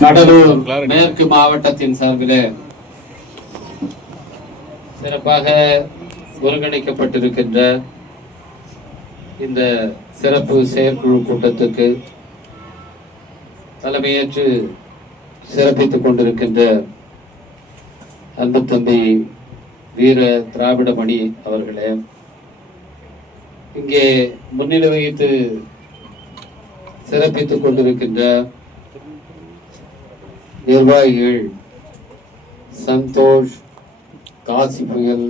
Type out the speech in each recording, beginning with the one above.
கடலூர் மேற்கு மாவட்டத்தின் சார்பிலே சிறப்பாக ஒருங்கிணைக்கப்பட்டிருக்கின்ற இந்த சிறப்பு செயற்குழு கூட்டத்துக்கு தலைமையேற்று சிறப்பித்துக் கொண்டிருக்கின்ற அன்பு தம்பி வீர திராவிடமணி அவர்களே, இங்கே முன்னிலை வகித்து சிறப்பித்துக் கொண்டிருக்கின்ற நிர்வாகிகள் சந்தோஷ், காசி புயல்,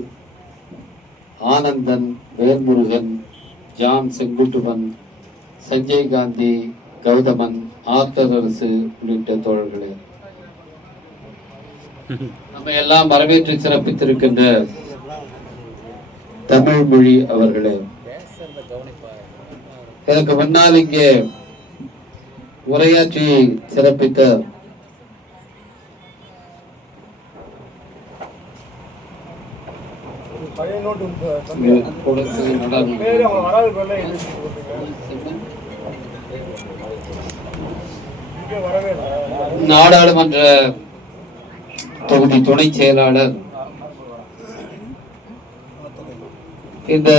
ஆனந்தன், வேல்முருகன், ஜான் செங்குட்டுவன், சஞ்சய் காந்தி, கௌதமன், ஆர்த்தரசு உள்ளிட்ட தோழர்களே, நம்ம எல்லாம் வரவேற்று சிறப்பித்திருக்கின்ற தமிழ் மொழி அவர்களே, எனக்கு முன்னால் இங்கே உரையாற்றி சிறப்பித்த நாடாளுமன்ற தொகுதி துணை செயலாளர், இந்த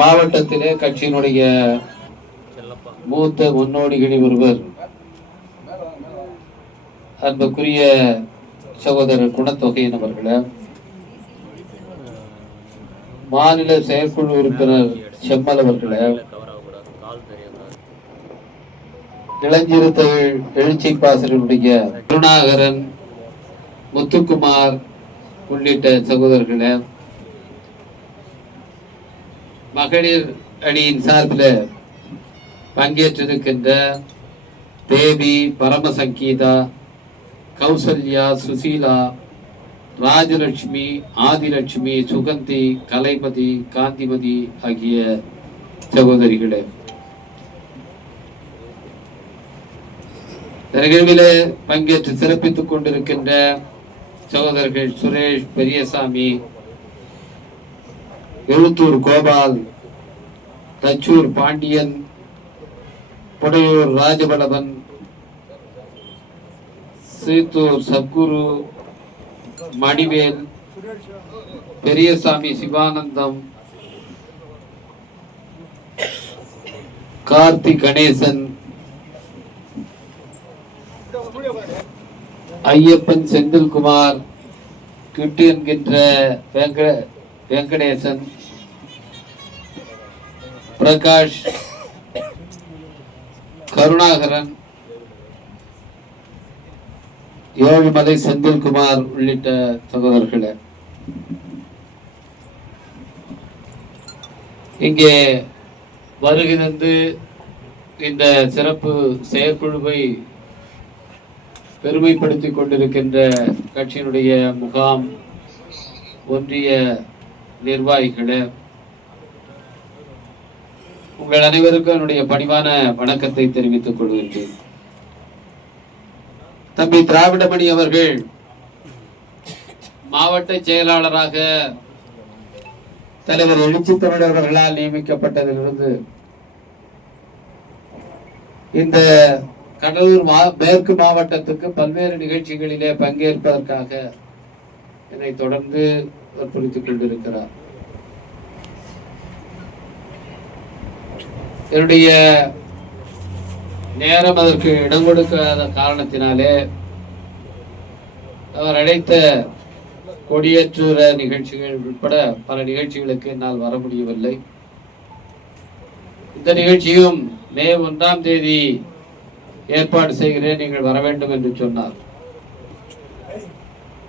மாவட்டத்திலே கட்சியினுடைய மூத்த முன்னோடிகளில் ஒருவர் அன்புக்குரிய சகோதரர் குணத்தொகையின் அவர்களே, மாநில செயற்குழு உறுப்பினர் செம்மல் அவர்களே, இளஞ்சிறுத்தை எழுச்சி பாசனுடைய கருணாகரன், முத்துக்குமார் உள்ளிட்ட சகோதரர்களே, மகளிர் அணியின் சார்பில் பங்கேற்றிருக்கின்ற தேவி, பரமசங்கீதா, கௌசல்யா, சுசீலா, ராஜலட்சுமி, ஆதிலட்சுமி, சுகந்தி, கலைமதி, காந்திமதி ஆகிய சகோதரிகளே, நிகழ்விலே பங்கேற்று சிறப்பித்துக் கொண்டிருக்கின்ற சகோதரர்கள் சுரேஷ், பெரியசாமி, எழுத்தூர் கோபால், தச்சூர் பாண்டியன், புடையூர் ராஜபலவன், சீத்தூர் சத்குரு, மணிவேல், பெரியசாமி சிவானந்தம், கார்த்தி கணேசன், ஐயப்பன், செந்தில்குமார், கிட்டு என்கின்ற வெங்கடேசன், பிரகாஷ், கருணாகரன், ஏழுமலை, செந்தில்குமார் உள்ளிட்ட சகோதரர்களே, இங்கே வருகை தந்து இந்த சிறப்பு செயற்குழுவை பெருமைப்படுத்திக் கொண்டிருக்கின்ற கட்சியினுடைய முகாம் ஒன்றிய நிர்வாகிகளே, உங்கள் அனைவருக்கும் என்னுடைய பணிவான வணக்கத்தை தெரிவித்துக் கொள்கின்றேன். தம்பி திராவிடமணி அவர்கள் மாவட்ட செயலாளராக தலைவர் எழுச்சி தமிழர்களால் நியமிக்கப்பட்டதிலிருந்து இந்த கடலூர் மேற்கு மாவட்டத்துக்கு பல்வேறு நிகழ்ச்சிகளிலே பங்கேற்பதற்காக என்னை தொடர்ந்து வற்புறுத்திக் கொண்டிருக்கிறார். என்னுடைய நேரம் அதற்கு இடம் கொடுக்காத காரணத்தினாலே அவர் அழைத்த கொடியேற்றுற நிகழ்ச்சிகள் உட்பட பல நிகழ்ச்சிகளுக்கு என்னால் வர முடியவில்லை. இந்த நிகழ்ச்சியும் மே 1ஆம் தேதி ஏற்பாடு செய்கிறேன், நீங்கள் வர வேண்டும் என்று சொன்னார்.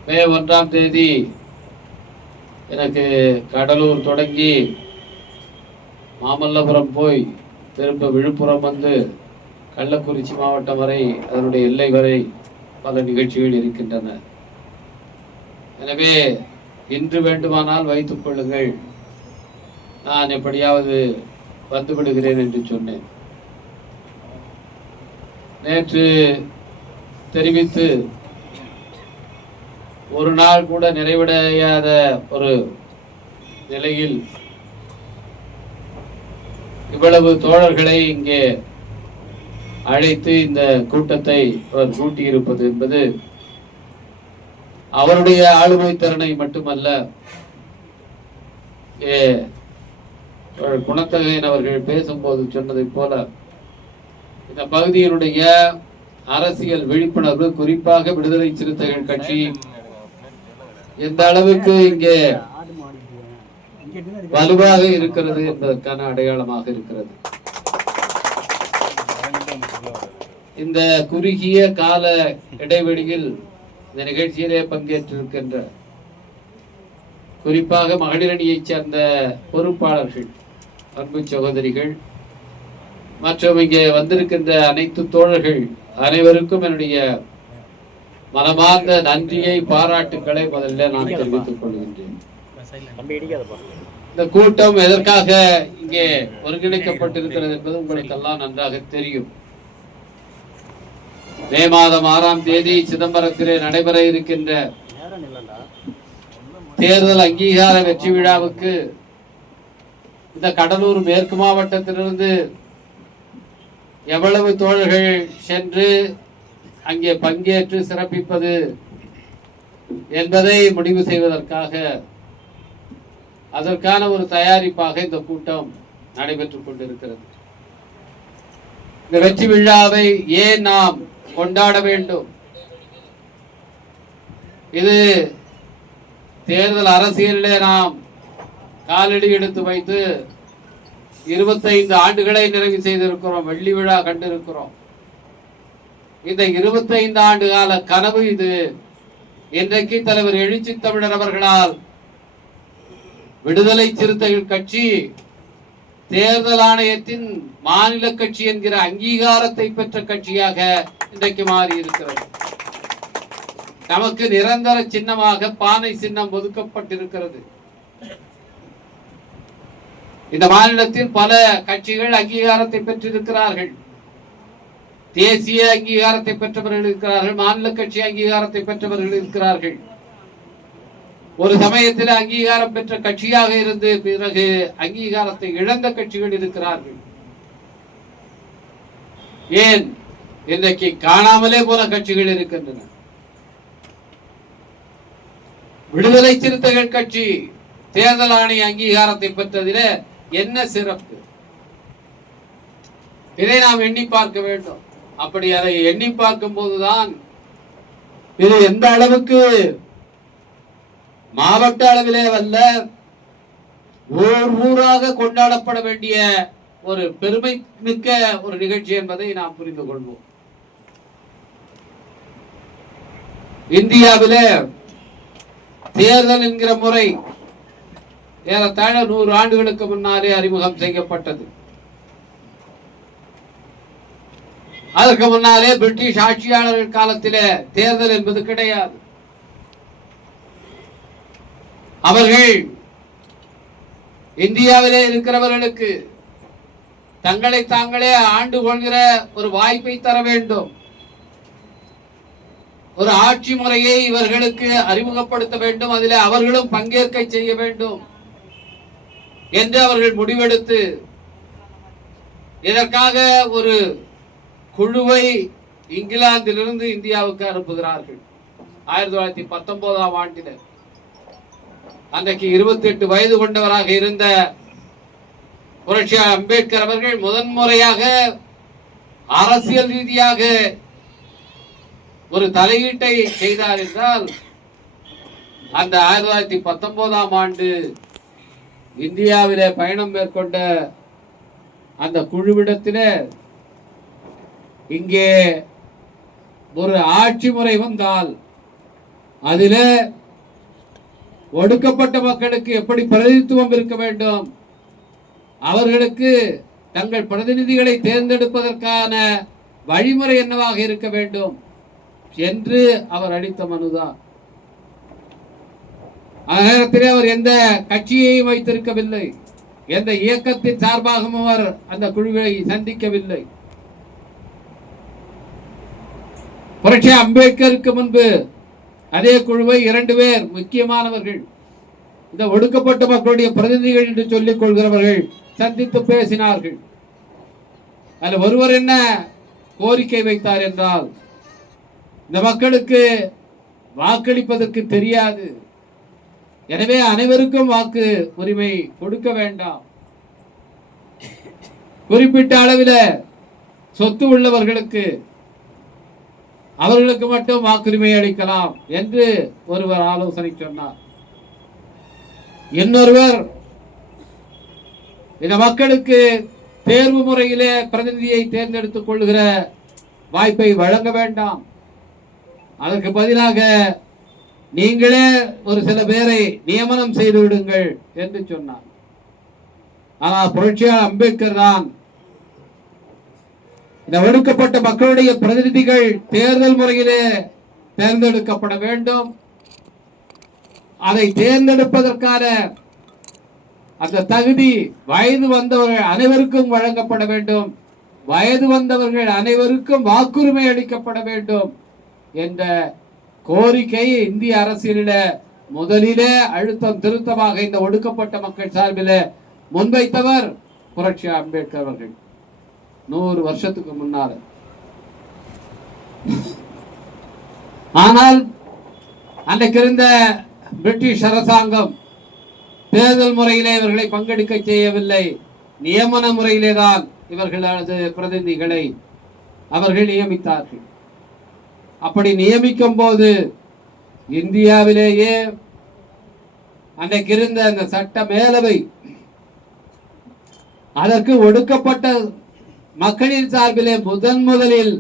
மே 1ஆம் தேதி எனக்கு கடலூர் தொடங்கி மாமல்லபுரம் போய் திரும்ப விழுப்புரம் வந்து கள்ளக்குறிச்சி மாவட்டம் வரை, அதனுடைய எல்லை வரை பல நிகழ்ச்சிகள் இருக்கின்றன. எனவே இன்று வேண்டுமானால் வைத்துக் கொள்ளுங்கள், நான் எப்படியாவது வந்து விடுகிறேன் என்று சொன்னேன். நேற்று தெரிவித்து ஒரு நாள் கூட நிறைவடையாத ஒரு நிலையில் இவ்வளவு தோழர்களை இங்கே அழைத்து இந்த கூட்டத்தை அவர் கூட்டியிருப்பது என்பது அவருடைய ஆளுமை திறனை மட்டுமல்ல, குணத்தகையன் அவர்கள் பேசும்போது சொன்னதை போல இந்த பகுதியினுடைய அரசியல் விழிப்புணர்வு, குறிப்பாக விடுதலை சிறுத்தைகள் கட்சி எந்த அளவுக்கு இங்கே வலுவாக இருக்கிறது என்பதற்கான அடையாளமாக இருக்கிறது. இந்த குறுகிய கால இடைவெளியில் இந்த நிகழ்ச்சியிலே பங்கேற்றிருக்கின்ற குறிப்பாக மகளிரணியைச் சேர்ந்த பொறுப்பாளர்கள், அன்பு சகோதரிகள் மற்றும் இங்கே வந்திருக்கின்ற அனைத்து தோழர்கள் அனைவருக்கும் என்னுடைய மனமார்ந்த நன்றியை, பாராட்டுக்களை முதல்ல நான் தெரிவித்துக் கொள்கின்றேன். இந்த கூட்டம் எதற்காக இங்கே ஒருங்கிணைக்கப்பட்டிருக்கிறது என்பது உங்களுக்கு எல்லாம் நன்றாக தெரியும். மே மாதம் 6ஆம் தேதி சிதம்பரத்திலே நடைபெற இருக்கின்ற தேர்தல் அங்கீகார வெற்றி விழாவுக்கு இந்த கடலூர் மேற்கு மாவட்டத்திலிருந்து எவ்வளவு தோழர்கள் சென்று அங்கே பங்கேற்று சிறப்பிப்பது என்பதை முடிவு செய்வதற்காக, அதற்கான ஒரு தயாரிப்பாக இந்த கூட்டம் நடைபெற்றுக் கொண்டிருக்கிறது. இந்த வெற்றி விழாவை ஏன் நாம் கொண்டாட வேண்டும்? இது தேர்தல் அரசியலிலே நாம் காலடி எடுத்து வைத்து 25 ஆண்டுகளை நிறைவு செய்திருக்கிறோம், வெள்ளி விழா கண்டிருக்கிறோம். இந்த 25 ஆண்டு கால கனவு இது இன்றைக்கு தலைவர் எழுச்சி தமிழர் அவர்களால் விடுதலை சிறுத்தைகள் கட்சி தேர்தல் ஆணையத்தின் மாநில கட்சி என்கிற அங்கீகாரத்தை பெற்ற கட்சியாக இன்றைக்கு மாறி இருக்கிறது. நமக்கு நிரந்தர சின்னமாக பானை சின்னம் ஒதுக்கப்பட்டிருக்கிறது. இந்த மாநிலத்தில் பல கட்சிகள் அங்கீகாரத்தை பெற்றிருக்கிறார்கள். தேசிய அங்கீகாரத்தை பெற்றவர்கள் இருக்கிறார்கள், மாநில கட்சி அங்கீகாரத்தை பெற்றவர்கள் இருக்கிறார்கள். ஒரு சமயத்தில் அங்கீகாரம் பெற்ற கட்சியாக இருந்து பிறகு அங்கீகாரத்தை இழந்த கட்சிகள் இருக்கிறார்கள். ஏன் இன்றைக்கு காணாமலே போன கட்சிகள் இருக்கின்றன. விடுதலை சிறுத்தைகள் கட்சி தேர்தல் ஆணைய அங்கீகாரத்தை பெற்றதிலே என்ன சிறப்பு? இதை நாம் எண்ணி பார்க்க வேண்டும். அப்படி அதை எண்ணி பார்க்கும் போதுதான் இது எந்த அளவுக்கு மாவட்ட அளவிலே அல்ல, ஊராக கொண்டாடப்பட வேண்டிய ஒரு பெருமை மிக்க ஒரு நிகழ்ச்சி என்பதை நாம் புரிந்து கொள்வோம். இந்தியாவிலே தேர்தல் என்கிற முறை ஏறத்தாழ 100 ஆண்டுகளுக்கு முன்னாலே அறிமுகம் செய்யப்பட்டது. அதற்கு முன்னாலே பிரிட்டிஷ் ஆட்சியாளர்கள் காலத்திலே தேர்தல் என்பது கிடையாது. அவர்கள் இந்தியாவிலே இருக்கிறவர்களுக்கு தங்களை தாங்களே ஆண்டு கொள்கிற ஒரு வாய்ப்பை தர வேண்டும், ஒரு ஆட்சி முறையை இவர்களுக்கு அறிமுகப்படுத்த வேண்டும், அதிலே அவர்களும் பங்கேற்க செய்ய வேண்டும் என்று அவர்கள் முடிவெடுத்து இதற்காக ஒரு குழுவை இங்கிலாந்திலிருந்து இந்தியாவுக்கு அனுப்புகிறார்கள். 1919ஆம் ஆண்டில் அன்றைக்கு 28 வயது கொண்டவராக இருந்த புரட்சி அம்பேத்கர் அவர்கள் முதன்முறையாக அரசியல் ரீதியாக ஒரு தலையீட்டை செய்தார் என்றால் அந்த 1919ஆம் ஆண்டு இந்தியாவிலே பயணம் மேற்கொண்ட அந்த குழுவிடத்திலே இங்கே ஒரு ஆட்சி முறை வந்தால் அதிலே ஒடுக்கப்பட்ட மக்களுக்கு எப்படி பிரதிநிதித்துவம் இருக்க வேண்டும், அவர்களுக்கு தங்கள் பிரதிநிதிகளை தேர்ந்தெடுப்பதற்கான வழிமுறை என்னவாக இருக்க வேண்டும் என்று அவர் அளித்த மனுதான். நேரத்திலே அவர் எந்த கட்சியையும் வைத்திருக்கவில்லை, எந்த இயக்கத்தின் சார்பாகவும் அவர் அந்த குழுவை சந்திக்கவில்லை. புரட்சி அம்பேத்கருக்கு முன்பு அதே குழுவை 2 பேர் முக்கியமானவர்கள், இந்த ஒடுக்கப்பட்ட மக்களுடைய பிரதிநிதிகள் என்று சொல்லிக் கொள்கிறவர்கள் சந்தித்து பேசினார்கள். அதில் ஒருவர் என்ன கோரிக்கை வைத்தார் என்றால் இந்த மக்களுக்கு வாக்களிப்பதற்கு தெரியாது. எனவே அனைவருக்கும் வாக்கு உரிமை கொடுக்க வேண்டாம். குறிப்பிட்ட அளவில் சொத்து உள்ளவர்களுக்கு அவர்களுக்கு மட்டும் வாக்குரிமை அளிக்கலாம் என்று ஒருவர் ஆலோசனை சொன்னார். இன்னொருவர் இந்த மக்களுக்கு தேர்வு முறையிலே பிரதிநிதியை தேர்ந்தெடுத்துக் கொள்கிற வாய்ப்பை வழங்க வேண்டாம், அதற்கு பதிலாக நீங்களே ஒரு சில பேரை நியமனம் செய்து விடுங்கள் என்று சொன்னார். ஆனால் புரட்சியாளர் அம்பேத்கர் தான் இந்த ஒடுக்கப்பட்ட மக்களுடைய பிரதிநிதிகள் தேர்தல் முறையிலே தேர்ந்தெடுக்கப்பட வேண்டும், அதை தேர்ந்தெடுப்பதற்கான அந்த தகுதி வயது வந்தவர்கள் அனைவருக்கும் வழங்கப்பட வேண்டும், வயது வந்தவர்கள் அனைவருக்கும் வாக்குரிமை அளிக்கப்பட வேண்டும் என்ற கோரிக்கை இந்திய அரசியலில முதலிலே அழுத்தம் திருத்தமாக இந்த ஒடுக்கப்பட்ட மக்கள் சார்பில் முன்வைத்தவர் புரட்சி அம்பேத்கர் அவர்கள் 100 வருஷத்துக்கு முன்னால. ஆனால் அன்றைக்கு இருந்த பிரிட்டிஷ் அரசாங்கம் தேர்தல் முறையிலே இவர்களை பங்கெடுக்க செய்யவில்லை, நியமன முறையிலே தான் இவர்களது பிரதிநிதிகளை அவர்கள் நியமித்தார்கள். அப்படி நியமிக்கும் போது இந்தியாவிலேயே அன்றைக்கு இருந்த அந்த சட்ட மேலவை அதற்கு ஒடுக்கப்பட்ட மக்களின் சார்பிலே முதலில்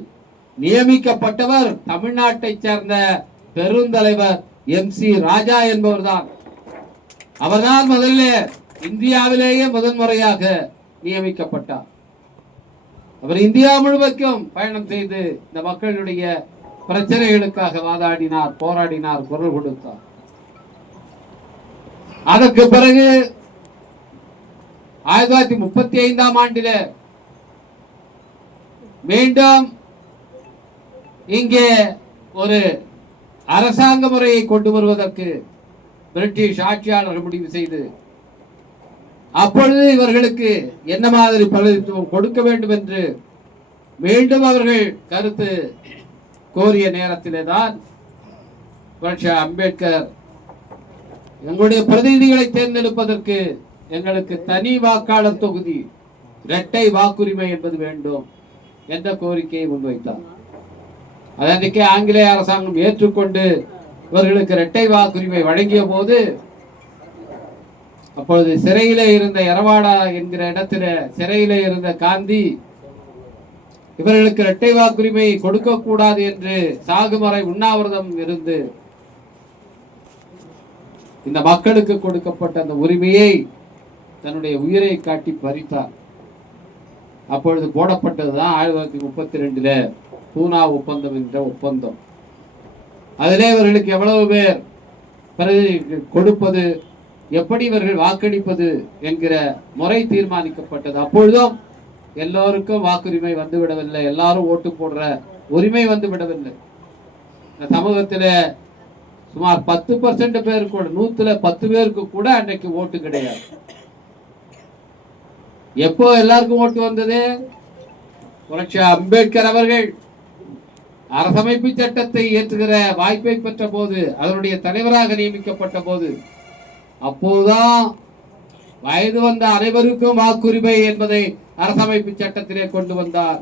நியமிக்கப்பட்டவர் தமிழ்நாட்டை சேர்ந்த பெருந்தலைவர் MC ராஜா என்பவர் தான். அவர்தான் முதலில் இந்தியாவிலேயே முதன்முறையாக நியமிக்கப்பட்டார். அவர் இந்தியா முழுவதும் பயணம் செய்து இந்த மக்களுடைய பிரச்சனைகளுக்காக வாதாடினார், போராடினார், குரல் கொடுத்தார். அதற்கு பிறகு 1935ஆம் ஆண்டில் மீண்டும் இங்கே ஒரு அரசாங்க முறையை கொண்டு வருவதற்கு பிரிட்டிஷ் ஆட்சியாளர்கள் முடிவு செய்து அப்பொழுது இவர்களுக்கு என்ன மாதிரி பிரதிநிதித்துவம் கொடுக்க வேண்டும் என்று மீண்டும் அவர்கள் கருத்து கோரிய நேரத்திலே தான் புரட்சி அம்பேத்கர் எங்களுடைய பிரதிநிதிகளை தேர்ந்தெடுப்பதற்கு எங்களுக்கு தனி வாக்காளர் தொகுதி, இரட்டை வாக்குரிமை என்பது வேண்டும் என்ற கோரிக்கையை முன்வைத்தார். அதற்கு ஆங்கிலேய அரசாங்கம் ஏற்றுக்கொண்டு இவர்களுக்கு இரட்டை வாக்குரிமை வழங்கிய போது அப்பொழுது சிறையிலே இருந்த எரவாடா என்கிற இடத்துல சிறையிலே இருந்த காந்தி இவர்களுக்கு இரட்டை வாக்குரிமை கொடுக்க கூடாது என்று சாகுமறை உண்ணாவிரதம் இருந்து இந்த மக்களுக்கு கொடுக்கப்பட்ட அந்த உரிமையை தன்னுடைய உயிரை காட்டி பறித்தார். அப்பொழுது போடப்பட்டதுதான் 1932 பூனா ஒப்பந்தம் என்ற ஒப்பந்தம். அதிலே இவர்களுக்கு எவ்வளவு பேர் கொடுப்பது, எப்படி இவர்கள் வாக்களிப்பது என்கிற முறை தீர்மானிக்கப்பட்டது. அப்பொழுதும் எல்லோருக்கும் வாக்குரிமை வந்துவிடவில்லை, எல்லாரும் ஓட்டு போடுற உரிமை வந்து விடவில்லை. இந்த சமூகத்தில் சுமார் 10% பேர் கூட 110 பேருக்கு கூட அன்றைக்கு ஓட்டு கிடையாது. எப்போ எல்லாருக்கும் ஓட்டு வந்தது? புரட்சி அம்பேத்கர் அவர்கள் அரசமைப்பு சட்டத்தை இயற்றுகிற வாய்ப்பை பெற்ற போது, அதனுடைய தலைவராக நியமிக்கப்பட்ட போது, அப்போதுதான் வயது வந்த அனைவருக்கும் வாக்குரிமை என்பதை அரசமைப்பு சட்டத்திலே கொண்டு வந்தார்.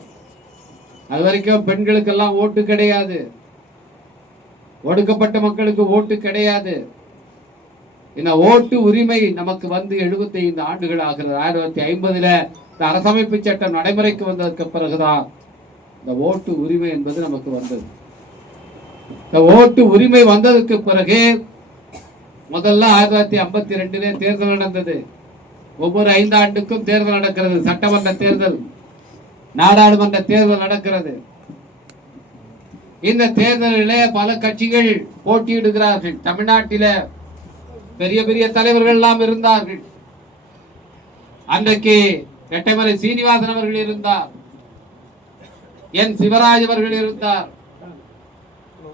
அது வரைக்கும் பெண்களுக்கெல்லாம் ஓட்டு கிடையாது, ஒடுக்கப்பட்ட மக்களுக்கு ஓட்டு கிடையாது. இந்த ஓட்டு உரிமை நமக்கு வந்து 75 ஆண்டுகள் ஆகிறது. 1950 இந்த அரசமைப்பு சட்டம் நடைமுறைக்கு வந்ததற்கு பிறகுதான் இந்த ஓட்டு உரிமை என்பது நமக்கு வந்தது. இந்த ஓட்டு உரிமை வந்ததற்கு பிறகு முதல்ல 1952 தேர்தல் நடந்தது. ஒவ்வொரு 5 ஆண்டுக்கும் தேர்தல் நடக்கிறது. சட்டமன்ற தேர்தல், நாடாளுமன்ற தேர்தல் நடக்கிறது. இந்த தேர்தலிலே பல கட்சிகள் போட்டியிடுகிறார்கள். தமிழ்நாட்டில பெரிய பெரிய தலைவர்கள் எல்லாம் இருந்தார்கள். அன்றைக்கு ரெட்டைமலை சீனிவாசன் அவர்கள் இருந்தார், என் சிவராஜ் அவர்கள் இருந்தார்,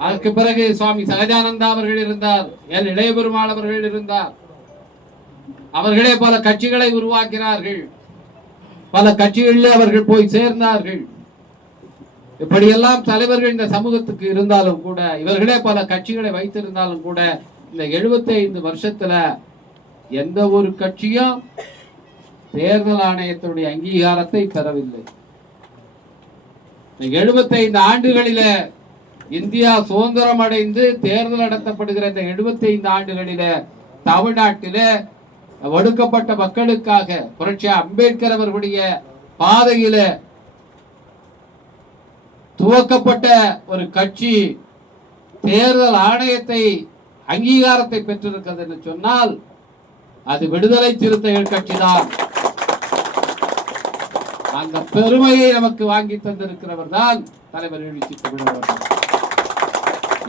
அதற்கு பிறகு சுவாமி சகஜானந்தா அவர்கள் இருந்தார், என் இளையபெருமாள் அவர்கள் இருந்தார். அவர்களே பல கட்சிகளை உருவாக்கினார்கள், பல கட்சிகளில் அவர்கள் போய் சேர்ந்தார்கள். இப்படியெல்லாம் தலைவர்கள் இந்த சமூகத்துக்கு இருந்தாலும் கூட, இவர்களே பல கட்சிகளை வைத்திருந்தாலும் கூட, இந்த 75 வருஷத்துல எந்த ஒரு கட்சியும் தேர்தல் ஆணையத்தினுடைய அங்கீகாரத்தை பெறவில்லை. 75 ஆண்டுகளில இந்தியா சுதந்திரம் அடைந்து தேர்தல் நடத்தப்படுகிற இந்த 75 ஆண்டுகளில தமிழ்நாட்டில ஒடுக்கப்பட்ட மக்களுக்காக புரட்சி அம்பேத்கர் அவர்களுடைய பாதையில துவக்கப்பட்ட ஒரு கட்சி தேர்தல் ஆணையத்தை அங்கீகாரத்தை பெற்றிருக்கிறது என்று சொன்னால் அது விடுதலை சிறுத்தைகள் கட்சிதான். அந்த பெருமையை நமக்கு வாங்கி தந்திருக்கிறவர் தான் தலைவர் எழுச்சி தமிழர்.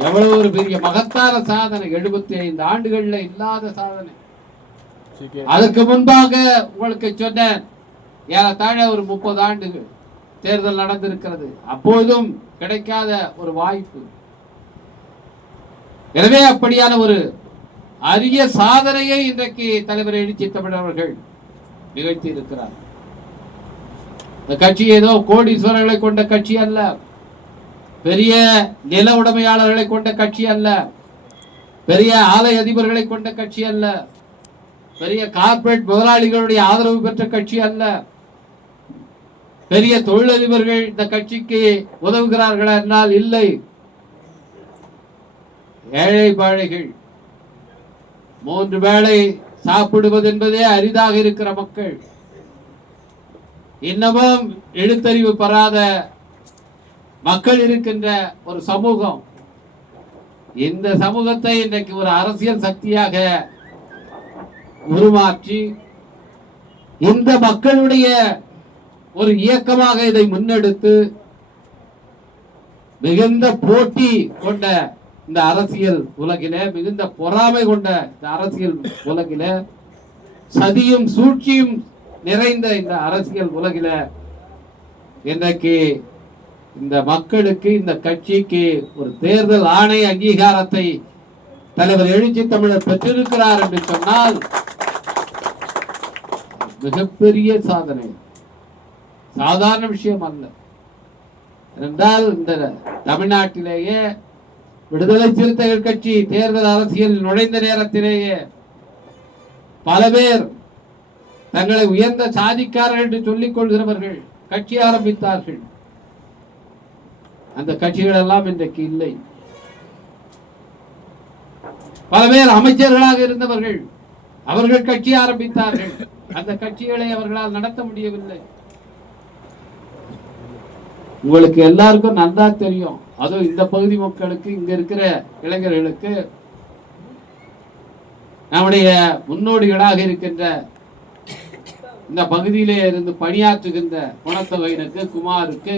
எவ்வளவு ஒரு பெரிய மகத்தான சாதனை, 75 ஆண்டுகள்ல இல்லாத சாதனை. அதற்கு முன்பாக உங்களுக்கு சொன்னேன், ஏறத்தாழ ஒரு 30 ஆண்டுகள் தேர்தல் நடந்திருக்கிறது. அப்பொழுதும் கிடைக்காத ஒரு வாய்ப்பு. எனவே அப்படியான ஒரு அரிய சாதனையை இன்றைக்கு தலைவர் எழுச்சி தமிழர் அவர்கள் நிகழ்த்தி இருக்கிறார். இந்த கட்சி ஏதோ கோடீஸ்வரர்களை கொண்ட கட்சி அல்ல, பெரிய நில உடைமையாளர்களை கொண்ட கட்சி அல்ல, பெரிய ஆலை அதிபர்களை கொண்ட கட்சி அல்ல, பெரிய கார்ப்பரேட் முதலாளிகளுடைய ஆதரவு பெற்ற கட்சி அல்ல, பெரிய தொழிலதிபர்கள் இந்த கட்சிக்கு உதவுகிறார்களா என்றால் இல்லை. ஏழை பாழைகள், 3 வேளை சாப்பிடுவது என்பதே அரிதாக இருக்கிற மக்கள், இன்னமும் எழுத்தறிவு பெறாத மக்கள் இருக்கின்ற ஒரு சமூகம். இந்த சமூகத்தை இன்றைக்கு ஒரு அரசியல் சக்தியாக உருமாற்றி இந்த மக்களுடைய ஒரு இயக்கமாக இதை முன்னெடுத்து மிகுந்த போட்டி கொண்ட இந்த அரசியல் உலகிலே, மிகுந்த பொறாமை கொண்ட இந்த அரசியல் உலகிலே, சதியும் சூழ்ச்சியும் நிறைந்த இந்த அரசியல் உலகில இன்றைக்கு இந்த மக்களுக்கு, இந்த கட்சிக்கு ஒரு தேர்தல் ஆணைய அங்கீகாரத்தை தலைவர் எழுச்சி தமிழர் பெற்றிருக்கிறார் என்று சொன்னால் மிகப்பெரிய சாதனை, சாதாரண விஷயம் அல்ல. என்றால் இந்த தமிழ்நாட்டிலேயே விடுதலை சிறுத்தைகள் கட்சி தேர்தல் அரசியல் நுழைந்த நேரத்திலேயே பல பேர் தங்களை உயர்ந்த சாதிக்காரர்கள் என்று சொல்லிக் கொள்கிறவர்கள் கட்சி ஆரம்பித்தார்கள். அந்த கட்சிகள் எல்லாம் இன்றைக்கு இல்லை. பல பேர் அமைச்சர்களாக இருந்தவர்கள், அவர்கள் கட்சி ஆரம்பித்தார்கள். அந்த கட்சிகளை அவர்களால் நடத்த முடியவில்லை. உங்களுக்கு எல்லாருக்கும் நன்றா தெரியும், அதுவும் இந்த பகுதி மக்களுக்கு, இங்க இருக்கிற இளைஞர்களுக்கு, நம்முடைய முன்னோடிகளாக இருக்கின்ற இந்த பகுதியிலே இருந்து பணியாற்றுகின்ற குணத்தொகையினுக்கு, குமாருக்கு,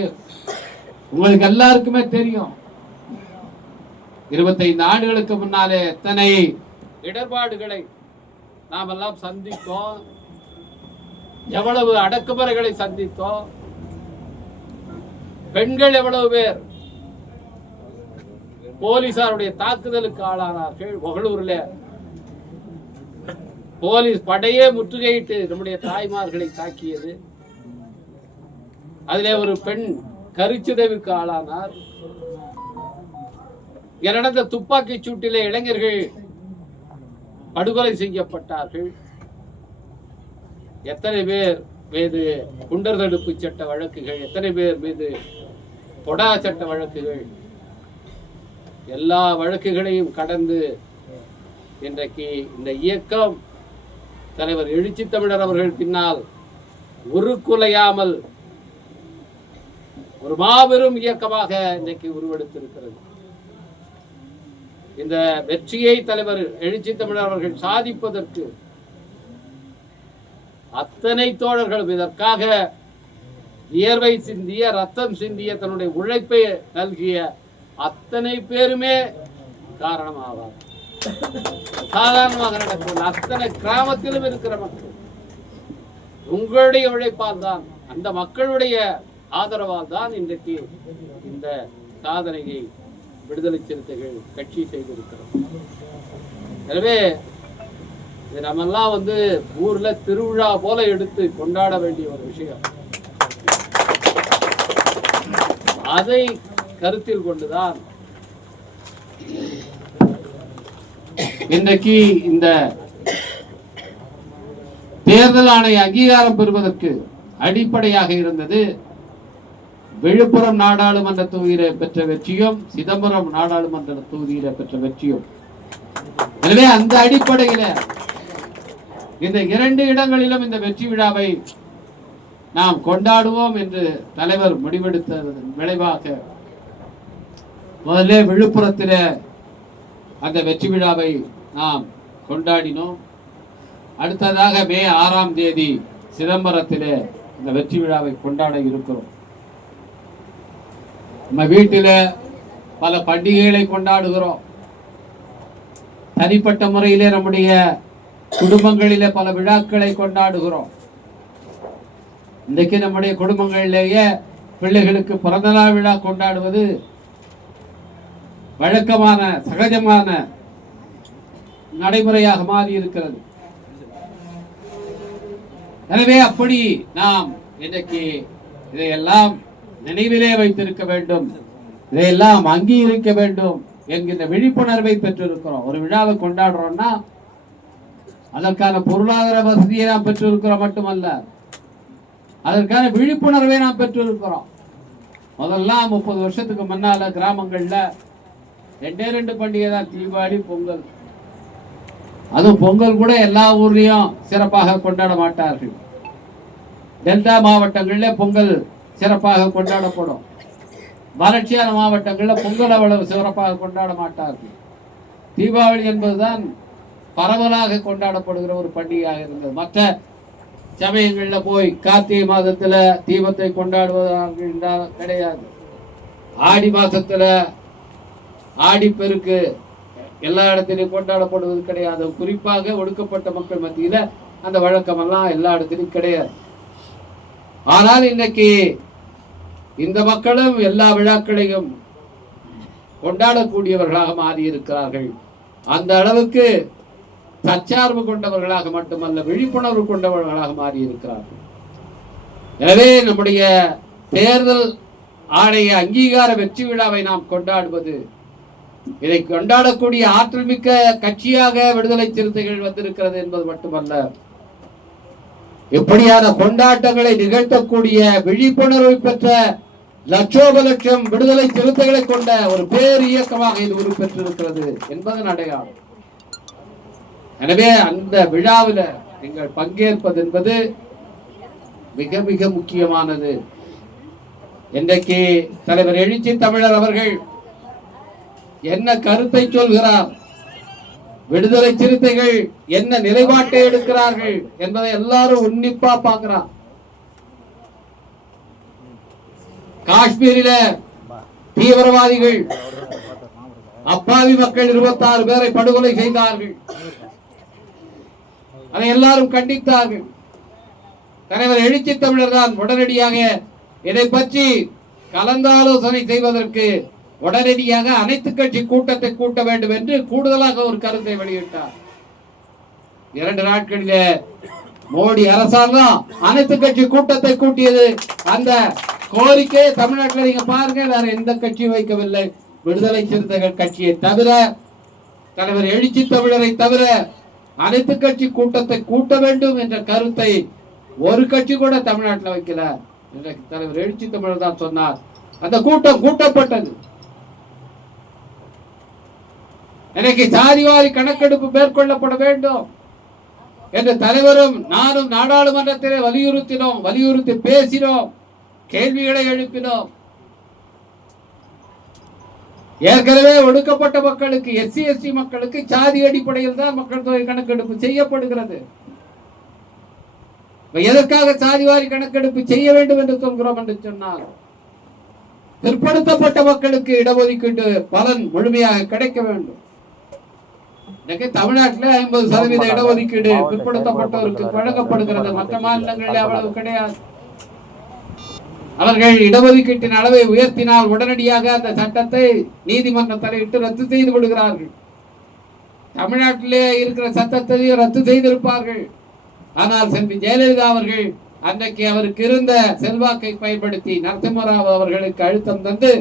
உங்களுக்கு எல்லாருக்குமே தெரியும் 25 ஆண்டுகளுக்கு முன்னாலே எத்தனை இடர்பாடுகளை நாம் எல்லாம் சந்தித்தோம், எவ்வளவு அடக்குமுறைகளை சந்தித்தோம், பெண்கள் எவ்வளவு பேர் போலீசாருடைய தாக்குதலுக்கு ஆளானார்கள். ஒகளூர்ல போலீஸ் படையே முற்றுகையிட்டு நம்முடைய தாய்மார்களை தாக்கியது. அதிலே ஒரு பெண் கருச்சிதைவுக்கு ஆளானார். நடந்த துப்பாக்கி சூட்டிலே இளைஞர்கள் படுகொலை செய்யப்பட்டார்கள். எத்தனை பேர் மீது குண்டர் தடுப்பு சட்ட வழக்குகள், எத்தனை பேர் மீது கொடா சட்ட வழக்குகள், எல்லா வழக்குகளையும் கடந்து இன்றைக்கு இந்த இயக்கம் தலைவர் எழுச்சி தமிழர் அவர்கள் பின்னால் உருக்குலையாமல் ஒரு மாபெரும் இயக்கமாக இன்றைக்கு உருவெடுத்திருக்கிறது. இந்த வெற்றியை தலைவர் எழுச்சி தமிழர் அவர்கள் சாதிப்பதற்கு அத்தனை தோழர்களும் இதற்காக வியர்வை சிந்திய, ரத்தம் சிந்திய, தன்னுடைய உழைப்பை நல்கிய அத்தனை பேருமே காரணமாவார். சாதாரணமாக நடக்கும் அத்தனை கிராமத்திலும் இருக்கிற மக்கள் உங்களுடைய உழைப்பால் தான், அந்த மக்களுடைய ஆதரவால் தான் இன்றைக்கு இந்த சாதனையை விடுதலை சிறுத்தைகள் கட்சி செய்திருக்கிறோம். எனவே இது நம்மெல்லாம் ஊர்ல திருவிழா போல எடுத்து கொண்டாட வேண்டிய ஒரு விஷயம். அதை கருத்தில் கொண்டுதான் இன்றைக்கு இந்த தேர்தல் ஆணைய அங்கீகாரம் பெறுவதற்கு அடிப்படையாக இருந்தது விழுப்புரம் நாடாளுமன்ற தொகுதியில பெற்ற வெற்றியும் சிதம்பரம் நாடாளுமன்ற தொகுதியில பெற்ற வெற்றியும். எனவே அந்த அடிப்படையில இந்த 2 இடங்களிலும் இந்த வெற்றி விழாவை நாம் கொண்டாடுவோம் என்று தலைவர் முடிவெடுத்ததன் விளைவாக முதல்ல விழுப்புரத்தில அந்த வெற்றி விழாவை நாம் கொண்டாடினோம். அடுத்ததாக மே 6ஆம் தேதி சிதம்பரத்திலே இந்த வெற்றி விழாவை கொண்டாட இருக்கிறோம். நம்ம வீட்டில பல பண்டிகைகளை கொண்டாடுகிறோம். தனிப்பட்ட முறையிலே நம்முடைய குடும்பங்களிலே பல விழாக்களை கொண்டாடுகிறோம். இன்றைக்கு நம்முடைய குடும்பங்களிலேயே பிள்ளைகளுக்கு பிறந்தநாள் விழா கொண்டாடுவது வழக்கமான சகஜமான நடைமுறையாக மாறி இருக்கிறது. எனவே அப்படி நாம் இன்றைக்கு இதையெல்லாம் நினைவிலே வைத்திருக்க வேண்டும், இதையெல்லாம் அங்கீகரிக்க வேண்டும் என்கின்ற விழிப்புணர்வை பெற்றிருக்கிறோம். ஒரு விழாவை கொண்டாடுறோம்னா அதற்கான பொருளாதார வசதியை நாம் பெற்றிருக்கிறோம் மட்டுமல்ல, அதற்கான விழிப்புணர்வை நாம் பெற்றிருக்கிறோம். முதல்லாம் 30 வருஷத்துக்கு முன்னால கிராமங்கள்ல 2 பண்டிகை தான், தீபாவளி, பொங்கல். அதுவும் பொங்கல் கூட எல்லா ஊர்லயும் சிறப்பாக கொண்டாட மாட்டார்கள். டெல்டா மாவட்டங்கள்ல பொங்கல் சிறப்பாக கொண்டாடப்படும். வறட்சியான மாவட்டங்கள்ல பொங்கல் அவ்வளவு சிறப்பாக கொண்டாட மாட்டார்கள். தீபாவளி என்பதுதான் பரவலாக கொண்டாடப்படுகிற ஒரு பண்டிகையாக இருந்தது. மற்ற சமயங்கள்ல போய் கார்த்திகை மாதத்துல தீபத்தை கொண்டாடுவதாக கிடையாது. ஆடி மாசத்துல ஆடிப்பெருக்கு எல்லா இடத்திலையும் கொண்டாடப்படுவது கிடையாது. குறிப்பாக ஒடுக்கப்பட்ட மக்கள் மத்தியில அந்த வழக்கம் எல்லாம் எல்லா இடத்திலும் கிடையாது. ஆனால் இன்னைக்கு இந்த மக்களும் எல்லா விழாக்களையும் கொண்டாடக்கூடியவர்களாக மாறி இருக்கிறார்கள். அந்த அளவுக்கு தற்சார்பு கொண்டவர்களாக மட்டுமல்ல, விழிப்புணர்வு கொண்டவர்களாக மாறி இருக்கிறார்கள். எனவே நம்முடைய தேர்தல் ஆணைய அங்கீகார வெற்றி விழாவை நாம் கொண்டாடுவது, இதை கொண்டாடக்கூடிய ஆற்றல் மிக்க கட்சியாக விடுதலை சிறுத்தைகள் வந்திருக்கிறது என்பது மட்டுமல்ல, இப்படியான கொண்டாட்டங்களை நிகழ்த்தக்கூடிய விழிப்புணர்வை பெற்ற லட்சோப லட்சம் விடுதலை சிறுத்தைகளை கொண்ட ஒரு பேர் இயக்கமாக இது உருப்பெற்றிருக்கிறது என்பதன் அடையாளம். எனவே அந்த விழாவில் நீங்கள் பங்கேற்பது என்பது மிக மிக முக்கியமானது. இன்றைக்கு தலைவர் எழுச்சி தமிழர் அவர்கள் என்ன கருத்தை சொல்கிறார், விடுதலை சிறுத்தைகள் என்ன நிலைப்பாட்டை எடுக்கிறார்கள் என்பதை எல்லாரும் உன்னிப்பா பார்க்கிறார். காஷ்மீரில தீவிரவாதிகள் அப்பாவி மக்கள் 26 பேரை படுகொலை செய்தார்கள். அதை எல்லாரும் கண்டித்தார்கள். தலைவர் எழுச்சி தமிழர் தான் உடனடியாக இதை பற்றி கலந்தாலோசனை செய்வதற்கு உடனடியாக அனைத்து கட்சி கூட்டத்தை கூட்ட வேண்டும் என்று கூடுதலாக ஒரு கருத்தை வெளியிட்டார். 2 நாட்களிலே மோடி அரசாங்கம் அனைத்து கட்சி கூட்டத்தை கூட்டியது. அந்த கோரிக்கை தமிழ்நாட்டில் நீங்க பாருங்க, வேற எந்த கட்சியும் வைக்கவில்லை. விடுதலை சிறுத்தைகள் கட்சியை தவிர, தலைவர் எழுச்சி தமிழரை தவிர அனைத்து கட்சி கூட்டத்தை கூட்ட வேண்டும் என்ற கருத்தை ஒரு கட்சி கூட தமிழ்நாட்டில் வைக்கல. தலைவர் எழுச்சி தமிழர் தான் சொன்னார். அந்த கூட்டம் கூட்டப்பட்டது. எனக்கு சாதிவாரி கணக்கெடுப்பு மேற்கொள்ளப்பட வேண்டும் என்று தலைவரும் நானும் நாடாளுமன்றத்திலே வலியுறுத்தினோம், வலியுறுத்தி பேசினோம், கேள்விகளை எழுப்பினோம். ஏற்கனவே ஒடுக்கப்பட்ட மக்களுக்கு, எஸ்சி எஸ்டி மக்களுக்கு சாதி அடிப்படையில் தான் மக்கள் தொகை கணக்கெடுப்பு செய்யப்படுகிறது. எதற்காக சாதிவாரி கணக்கெடுப்பு செய்ய வேண்டும் என்று சொல்கிறோம் என்று சொன்னால், பிற்படுத்தப்பட்ட மக்களுக்கு இடஒதுக்கீடு பலன் முழுமையாக கிடைக்க வேண்டும். தமிழ்நாட்டில் 50% இடஒதுக்கீடு பிற்படுத்தப்பட்டவருக்கு வழங்கப்படுகிறது. மற்ற மாநிலங்களில் அவ்வளவு கிடையாது. அவர்கள் இடஒதுக்கீட்டின் அளவை உயர்த்தினால் உடனடியாக அந்த சட்டத்தை நீதிமன்றம் தலையிட்டு ரத்து செய்து விடுகிறார்கள். தமிழ்நாட்டிலே இருக்கிற சட்டத்தையும் ரத்து செய்திருப்பார்கள். ஆனால் செல்வி ஜெயலலிதா அவர்கள் அன்றைக்கு அவருக்கு இருந்த செல்வாக்கை பயன்படுத்தி நரசிம்மராவ் அவர்களுக்கு அழுத்தம் தந்து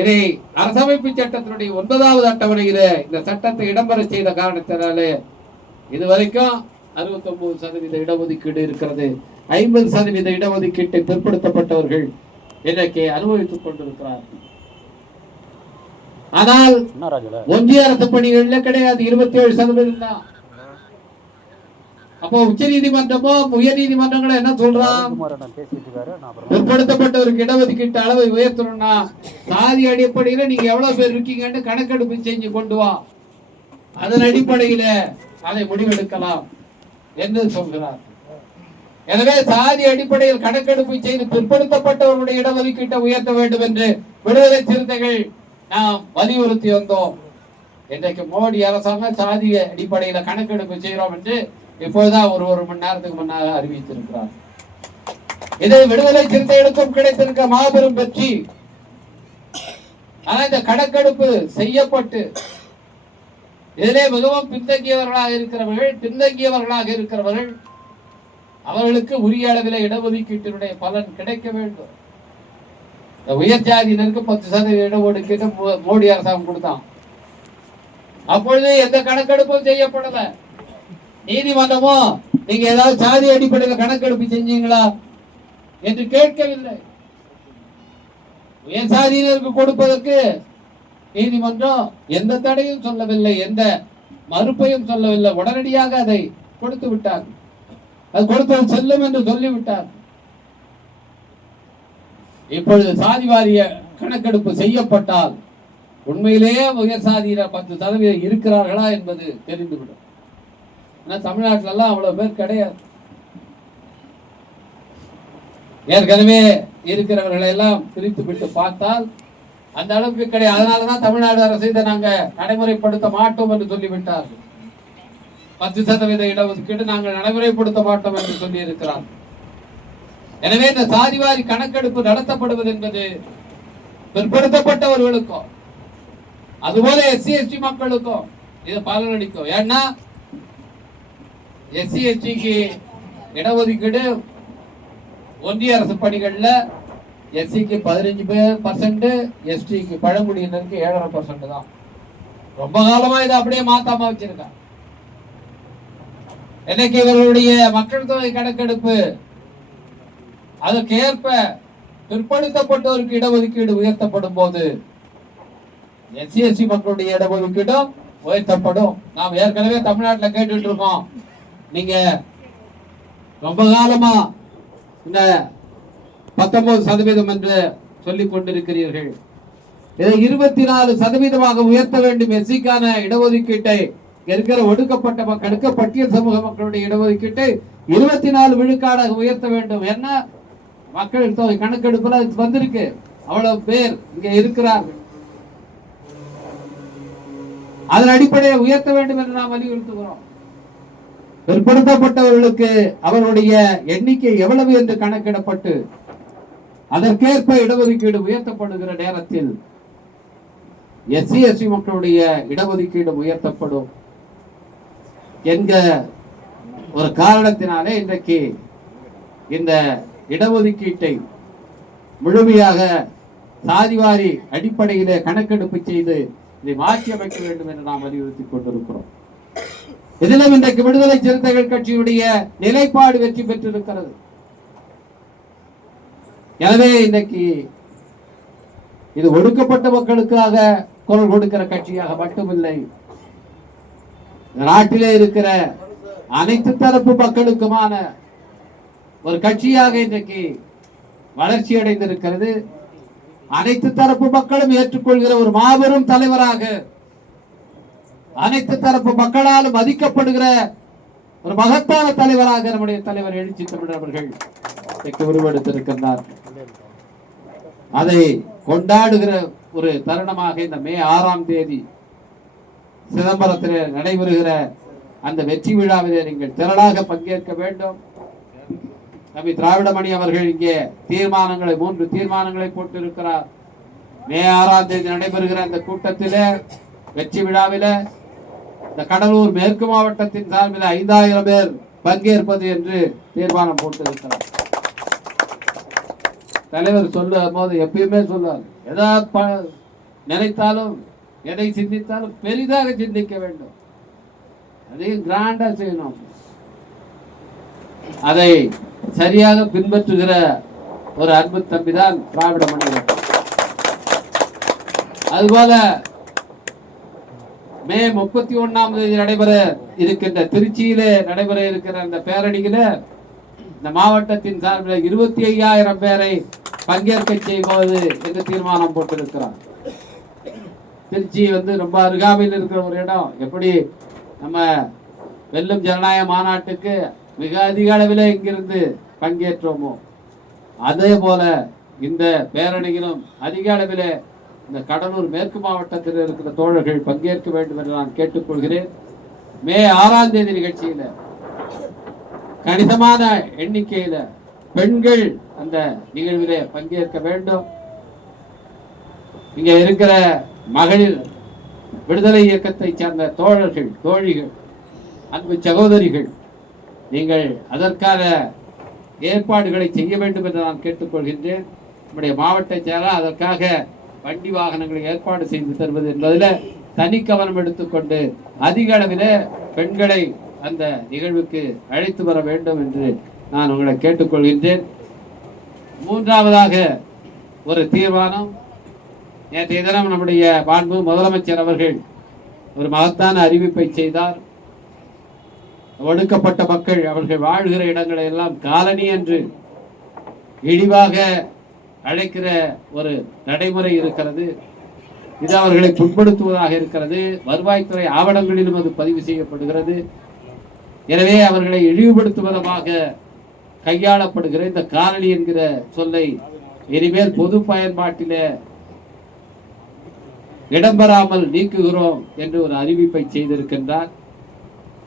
இதை அரசமைப்பு சட்டத்தினுடைய 9வது அட்டவணையில இந்த சட்டத்தை இடம்பெற செய்த காரணத்தினாலே இதுவரைக்கும் 69% இடஒதுக்கீடு இருக்கிறது. 50% இடஒதுக்கீட்டை பிற்படுத்தப்பட்டவர்கள் இன்றைக்கு அனுபவித்துக் கொண்டிருக்கிறார்கள். ஆனால் ஒன்றிய அரசு பணிகளில் கிடையாது, 27% தான். அப்போ உச்ச நீதிமன்றமோ உயர் நீதிமன்றங்களும் என்ன சொல்றான், பிற்படுத்தப்பட்டவருக்கு இடஒதுக்கீட்டு அளவை உயர்த்தணும்னா சாதி அடிப்படையில நீங்க எவ்வளவு பேர் இருக்கீங்கன்னு கணக்கெடுப்பு செஞ்சு கொண்டு வா, அதன் அடிப்படையில அதை முடிவெடுக்கலாம் என்று சொல்கிறார். எனவே சாதி அடிப்படையில் கணக்கெடுப்பு செய்து பிற்படுத்தப்பட்டவருடைய இடஒதுக்கீட்டை உயர்த்த வேண்டும் என்று விடுதலை சிறுத்தைகள் நாம் வலியுறுத்தி வந்தோம். இன்றைக்கு மோடி அரசாங்கம் சாதி அடிப்படையில கணக்கெடுப்பு செய்கிறோம் என்று இப்போதுதான் ஒரு மணி நேரத்துக்கு முன்னாக அறிவித்திருக்கிறார். இதை விடுதலை சிறுத்தைகளுக்கும் கிடைத்திருக்க மாபெரும் வெற்றி. ஆனால் இந்த கணக்கெடுப்பு செய்யப்பட்டு இதிலே மிகவும் பின்தங்கியவர்களாக இருக்கிறவர்கள் அவர்களுக்கு உரிய அளவில் இடஒதுக்கீட்டினுடைய பலன் கிடைக்க வேண்டும். உயர் ஜாதியினருக்கு 10% இடஒதுக்கீட்டு மோடி அரசாங்கம் கொடுத்தான். அப்பொழுது எந்த கணக்கெடுப்பும் செய்யப்படல. நீதிமன்றமோ நீங்க ஏதாவது சாதி அடிப்படையில் கணக்கெடுப்பு செஞ்சீங்களா என்று கேட்கவில்லை. உயர் சாதியினருக்கு கொடுப்பதற்கு நீதிமன்றம் எந்த தடையும் சொல்லவில்லை, எந்த மறுப்பையும் சொல்லவில்லை. உடனடியாக அதை கொடுத்து விட்டார். அது கொடுத்தது செல்லும் என்று சொல்லிவிட்டார். இப்பொழுது சாதி வாரிய கணக்கெடுப்பு செய்யப்பட்டால் உண்மையிலேயே உயர் சாதியினர் 10% இருக்கிறார்களா என்பது தெரிந்துவிடும். தமிழ்நாட்டில எல்லாம் அவ்வளவு பேர் கிடையாது. ஏற்கனவே இருக்கிறவர்களை எல்லாம் பிரித்து விட்டு பார்த்தால் அந்த அளவுக்கு கிடையாது. அதனாலதான் தமிழ்நாடு அரசு இதை நாங்க நடைமுறைப்படுத்த மாட்டோம் என்று சொல்லிவிட்டார்கள். 10% இடஒதுக்கீடு நாங்கள் நடைமுறைப்படுத்த மாட்டோம் என்று சொல்லி இருக்கிறார். எனவே இந்த சாதிவாரி கணக்கெடுப்பு நடத்தப்படுவது என்பது பிற்படுத்தப்பட்டவர்களுக்கும் அதுபோல எஸ்சி எஸ்டி மக்களுக்கும் இது பலனளிக்கும். ஏன்னா எஸ்சி எஸ்டிக்கு இடஒதுக்கீடு ஒன்றிய அரசு பணிகள்ல எஸ்சிக்கு 15%, எஸ்டிக்கு பழங்குடியினருக்கு 7.5% தான். ரொம்ப காலமா இதை அப்படியே மாத்தாம வச்சிருக்காங்க. இன்னைக்கு இவர்களுடைய மக்கள் தொகை கணக்கெடுப்பு அதற்கேற்ப பிற்படுத்தப்பட்டோருக்கு இடஒதுக்கீடு உயர்த்தப்படும் போது எஸ்சி எஸ்டி மக்களுடைய இடஒதுக்கீடும் உயர்த்தப்படும். நாம் ஏற்கனவே தமிழ்நாட்டில் கேட்டுட்டு இருக்கோம். நீங்க ரொம்ப காலமா இந்த 19% என்று சொல்லிக் கொண்டிருக்கிறீர்கள். இதை 24% உயர்த்த வேண்டும். எஸ்சிக்கான இடஒதுக்கீட்டை இருக்கிற ஒடுக்கப்பட்ட மக்களுக்கு பட்டியல் சமூக மக்களுடைய இடஒதுக்கீட்டை 24 விழுக்காடாக உயர்த்த வேண்டும். என்ன மக்கள் தொகை கணக்கெடுப்புல வந்திருக்கு, அவ்வளவு பேர் இங்க இருக்கிறார்கள். அதன் அடிப்படையை உயர்த்த வேண்டும் என்று நாம் வலியுறுத்துகிறோம். பிற்படுத்தப்பட்டவர்களுக்கு அவருடைய எண்ணிக்கை எவ்வளவு என்று கணக்கிடப்பட்டு அதற்கேற்ப இடஒதுக்கீடு உயர்த்தப்படுகிற நேரத்தில் எஸ்சி எஸ்டி மக்களுடைய இடஒதுக்கீடு உயர்த்தப்படும் என்க ஒரு காரணத்தினாலே இன்றைக்கு இந்த இடஒதுக்கீட்டை முழுமையாக சாதிவாரி அடிப்படையிலே கணக்கெடுப்பு செய்து இதை மாற்றி அமைக்க வேண்டும் என்று நாம் வலியுறுத்தி கொண்டிருக்கிறோம். இதிலும் இன்றைக்கு விடுதலை சிறுத்தைகள் கட்சியுடைய நிலைப்பாடு வெற்றி பெற்றிருக்கிறது. எனவே இன்றைக்கு இது ஒடுக்கப்பட்ட மக்களுக்காக குரல் கொடுக்கிற கட்சியாக மட்டுமில்லை, நாட்டிலே இருக்கிற அனைத்து தரப்பு மக்களுக்குமான ஒரு கட்சியாக இன்றைக்கு வளர்ச்சி அடைந்திருக்கிறது. அனைத்து தரப்பு மக்களும் ஏற்றுக்கொள்கிற ஒரு மாபெரும் தலைவராக, அனைத்து தரப்பு மக்களால் மதிக்கப்படுகிற ஒரு மகத்தான தலைவராக நம்முடைய தலைவர் எழுச்சி தமிழர் அவர்கள் உருவெடுத்திருக்கின்றார். அதை கொண்டாடுகிற ஒரு தருணமாக இந்த மே 6ஆம் தேதி சிதம்பரத்தில் நடைபெறுகிற அந்த வெற்றி விழாவிலே நீங்கள் திரளாக பங்கேற்க வேண்டும். நபி திராவிடமணி அவர்கள் இங்கே 3 தீர்மானங்களை போட்டிருக்கிறார். மே 6ஆம் தேதி நடைபெறுகிற அந்த கூட்டத்திலே வெற்றி விழாவில இந்த கடலூர் மேற்கு மாவட்டத்தின் சார்பில் 5000 பேர் பங்கேற்பது என்று தீர்மானம் போட்டிருக்கிறார். தலைவர் சொல்லும் போது எப்பயுமே சொல்லுவார், எதாவது நினைத்தாலும் எதை சிந்தித்தாலும் பெரிதாக சிந்திக்க வேண்டும், அதையும் கிராண்டா செய்யணும். அதை சரியாக பின்பற்றுகிற ஒரு அன்பு தம்பிதான் திராவிட மன்னர். அதுபோல மே 31ஆம் தேதி நடைபெற இருக்கின்ற திருச்சியிலே நடைபெற இருக்கிற அந்த பேரணியில இந்த மாவட்டத்தின் சார்பில் 25,000 பேரை பங்கேற்க செய்வது என்று தீர்மானம் போட்டிருக்கிறார். திருச்சி ரொம்ப அருகாமையில் இருக்கிற ஒரு இடம். எப்படி நம்ம வெல்லும் ஜனநாயக மாநாட்டுக்கு மிக அதிக அளவில் இங்கிருந்து பங்கேற்றோமோ அதே போல இந்த பேரணியிலும் அதிக அளவில் இந்த கடலூர் மேற்கு மாவட்டத்தில் இருக்கிற தோழர்கள் பங்கேற்க வேண்டும் என்று நான் கேட்டுக்கொள்கிறேன். மே 6ஆம் தேதி நிகழ்ச்சியில கணிசமான எண்ணிக்கையில பெண்கள் அந்த நிகழ்விலே பங்கேற்க வேண்டும். இங்க இருக்கிற மகளிர் விடுதலை இயக்கத்தை சேர்ந்த தோழர்கள், தோழிகள், அன்பு சகோதரிகள், நீங்கள் அதற்கான ஏற்பாடுகளை செய்ய வேண்டும் என்று நான் கேட்டுக்கொள்கின்றேன். நம்முடைய மாவட்ட செயலாளர் அதற்காக வண்டி வாகனங்களை ஏற்பாடு செய்து தருவது என்பதில் தனி கவனம் எடுத்துக்கொண்டு அதிக அளவில் பெண்களை அந்த நிகழ்வுக்கு அழைத்து வர வேண்டும் என்று நான் உங்களை கேட்டுக்கொள்கின்றேன். மூன்றாவதாக ஒரு தீர்மானம், நேற்றைய தினம் நம்முடைய மாண்பு முதலமைச்சர் அவர்கள் ஒரு மகத்தான அறிவிப்பை செய்தார். ஒடுக்கப்பட்ட மக்கள் அவர்கள் வாழ்கிற இடங்களை எல்லாம் காலனி என்று இழிவாக அழைக்கிற ஒரு நடைமுறை இருக்கிறது. இது அவர்களை புண்படுத்துவதாக இருக்கிறது. வருவாய்த்துறை ஆவணங்களிலும் அது பதிவு செய்யப்படுகிறது. எனவே அவர்களை இழிவுபடுத்துவதாக கையாளப்படுகிற இந்த காலனி என்கிற சொல்லை இனிமேல் பொது பயன்பாட்டில இடம்பெறாமல் நீக்குகிறோம் என்று ஒரு அறிவிப்பை செய்திருக்கின்றார்.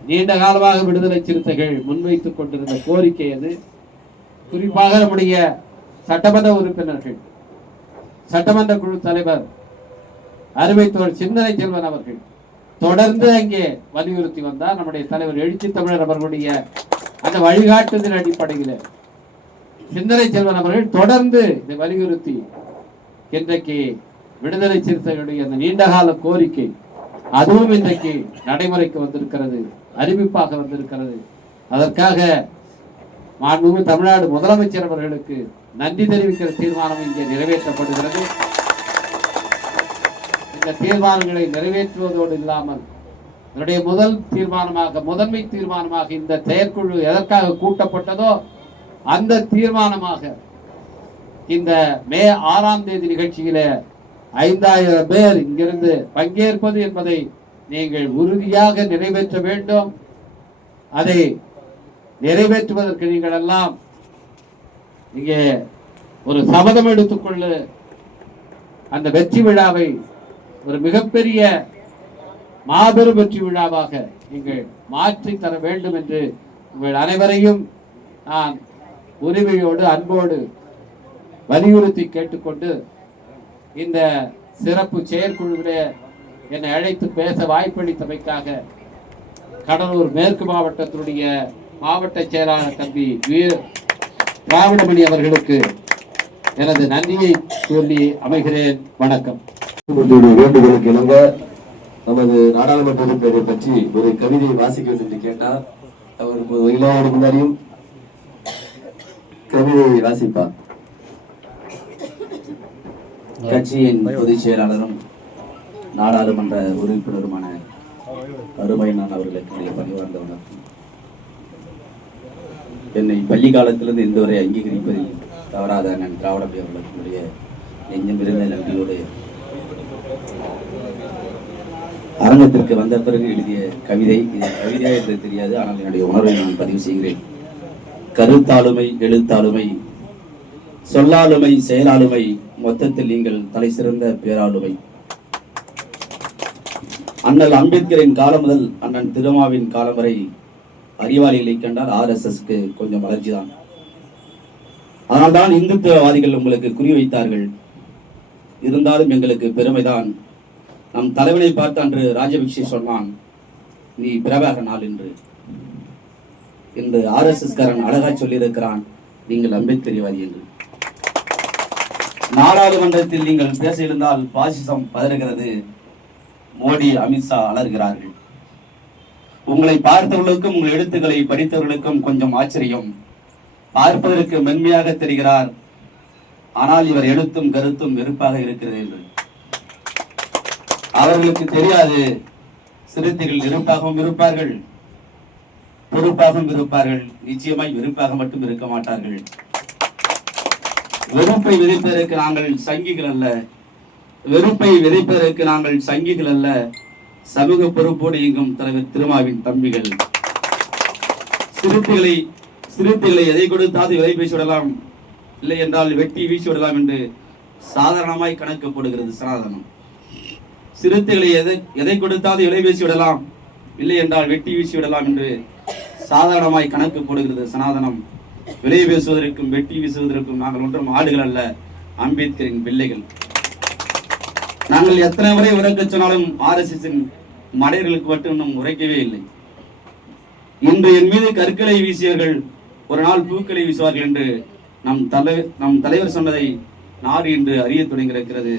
நீண்ட காலமாக விடுதலை சிறுத்தைகள் முன்வைத்துக் கொண்டிருந்த கோரிக்கை அது. குறிப்பாக நம்முடைய சட்டமன்ற உறுப்பினர்கள், சட்டமன்ற குழு தலைவர் அருமை தோழர் சிந்தனை செல்வன் அவர்கள் தொடர்ந்து அங்கே வலியுறுத்தி வந்தார். நம்முடைய தலைவர் எழுச்சி தமிழர் அவர்களுடைய அந்த வழிகாட்டுதல் அடிப்படையில் சிந்தனை செல்வன் அவர்கள் தொடர்ந்து இதை வலியுறுத்தி இன்றைக்கு விடுதலை சிறுத்தைகளுடைய அந்த நீண்டகால கோரிக்கை அதுவும் இன்றைக்கு நடைமுறைக்கு வந்திருக்கிறது, அறிவிப்பாக வந்திருக்கிறது. அதற்காக மாண்புமிகு தமிழ்நாடு முதலமைச்சர் அவர்களுக்கு நன்றி தெரிவிக்கிற தீர்மானம் இங்கே நிறைவேற்றப்படுகிறது. இந்த தீர்மானங்களை நிறைவேற்றுவதோடு இல்லாமல் என்னுடைய முதன்மை தீர்மானமாக இந்த செயற்குழு எதற்காக கூட்டப்பட்டதோ அந்த தீர்மானமாக இந்த மே 6ஆம் தேதி நிகழ்ச்சியில 5,000 பேர் இங்கிருந்து பங்கேற்பது என்பதை நீங்கள் உறுதியாக நிறைவேற்ற வேண்டும். அதை நிறைவேற்றுவதற்கு நீங்கள் எல்லாம் இங்கே ஒரு சபதம் எடுத்துக்கொள்ள அந்த வெற்றி விழாவை ஒரு மிகப்பெரிய மாபெரும் வெற்றி விழாவாக நீங்கள் மாற்றி தர வேண்டும் என்று உங்கள் அனைவரையும் நான் உரிமையோடு அன்போடு வலியுறுத்தி கேட்டுக்கொண்டு இந்த சிறப்பு செயற்குழுவிலே என்னை அழைத்து பேச வாய்ப்பளித்தமைக்காக கடலூர் மேற்கு மாவட்டத்தினுடைய மாவட்ட செயலாளர் தம்பி திராவிடமணி அவர்களுக்கு எனது நன்றியை சொல்லி அமைகிறேன். வணக்கம். வேண்டுகோளுக்கு இணங்க நமது நாடாளுமன்ற உறுப்பினரை பற்றி ஒரு கவிதையை வாசிக்க வேண்டும் என்று கேட்டார். அவருக்கு எல்லாரும் முன்னாடியும் கவிதையை வாசிப்பார். கட்சியின் பொதுச் செயலாளரும் நாடாளுமன்ற உறுப்பினருமான அருமையண்ணன் அவர்களுக்கு பணிவார்ந்த வணக்கம். என்னை பள்ளி காலத்திலிருந்து இந்த வரை அங்கீகரிப்பதில் தவறாத அண்ணன் திராவிடமணி அவர்களுடைய நெஞ்சமிருந்த நன்றியோடு அரங்கத்திற்கு வந்த பிறகு எழுதிய கவிதை, இது கவிதையா என்று தெரியாது, ஆனால் என்னுடைய உணர்வை நான் பதிவு செய்கிறேன். கருத்தாளுமை, எழுத்தாளுமை, சொல்லாளுமை, செயலாளுமை, மொத்தத்தில் நீங்கள் தலை சிறந்த பேராளுமை. அண்ணல் அம்பேத்கரின் காலம் முதல் அண்ணன் திருமாவின் காலம் வரை அறிவாளிகளை கண்டால் RSSக்கு கொஞ்சம் வளர்ச்சி தான். அதனால்தான் இந்துத்துவவாதிகள் உங்களுக்கு குறிவைத்தார்கள். இருந்தாலும் எங்களுக்கு பெருமைதான். நம் தலைவனை பார்த்து அன்று ராஜபக்சே சொன்னான், நீ பிரபாக நாள் என்று. என்று RSS காரன் அழகா சொல்லியிருக்கிறான், நீங்கள் அம்பேத்கரிவாதி என்று. நாடாளுமன்றத்தில் நீங்கள் பேச இருந்தால் பாசிசம் பதறுகிறது, மோடி அமித்ஷா அலறுகிறார்கள். உங்களை பார்த்தவர்களுக்கும் உங்கள் எழுத்துக்களை படித்தவர்களுக்கும் கொஞ்சம் ஆச்சரியம். பார்ப்பதற்கு மென்மையாக தெரிகிறார், ஆனால் இவர் எழுத்தும் கருத்தும் வெறுப்பாக இருக்கிறது என்று. அவர்களுக்கு தெரியாது, சிறுத்தைகள் வெறுப்பாகவும் இருப்பார்கள், பொறுப்பாகவும் இருப்பார்கள், நிச்சயமாய் வெறுப்பாக மட்டும் இருக்க மாட்டார்கள். வெறுப்பை விதைப்பதற்கு நாங்கள் சங்கிகள் அல்ல, வெறுப்பை விதைப்பதற்கு நாங்கள் சங்கிகள் அல்ல, சமூக பொறுப்போடு இயங்கும் தலைவர் திருமாவின் தம்பிகள். சிறுத்தைகளை எதை கொடுத்தாவது விலை பேசிவிடலாம், இல்லை என்றால் வெட்டி வீசி விடலாம் என்று சாதாரணமாய் கணக்கு போடுகிறது சனாதனம். சிறுத்தைகளை எதை கொடுத்தாவது விலை பேசி விடலாம், இல்லை என்றால் வெட்டி வீசி விடலாம் என்று சாதாரணமாய் கணக்கு போடுகிறது சனாதனம். விலை பேசுவதற்கும் வெட்டி வீசுவதற்கும் நாங்கள் ஒன்றும் ஆடுகள் அல்ல, அம்பேத்கரின் பிள்ளைகள். நாங்கள் எத்தனை முறை உரைக்க சொன்னாலும் RSSன் மடையர்களுக்கு மட்டும் இன்னும் உரைக்கவே இல்லை. இன்று என் மீது கற்களை வீசியவர்கள் ஒரு நாள் பூக்களை வீசுவார்கள் என்று நம் தலைவர் சொன்னதை நாடு இன்று அறிய தொடங்கியிருக்கிறது.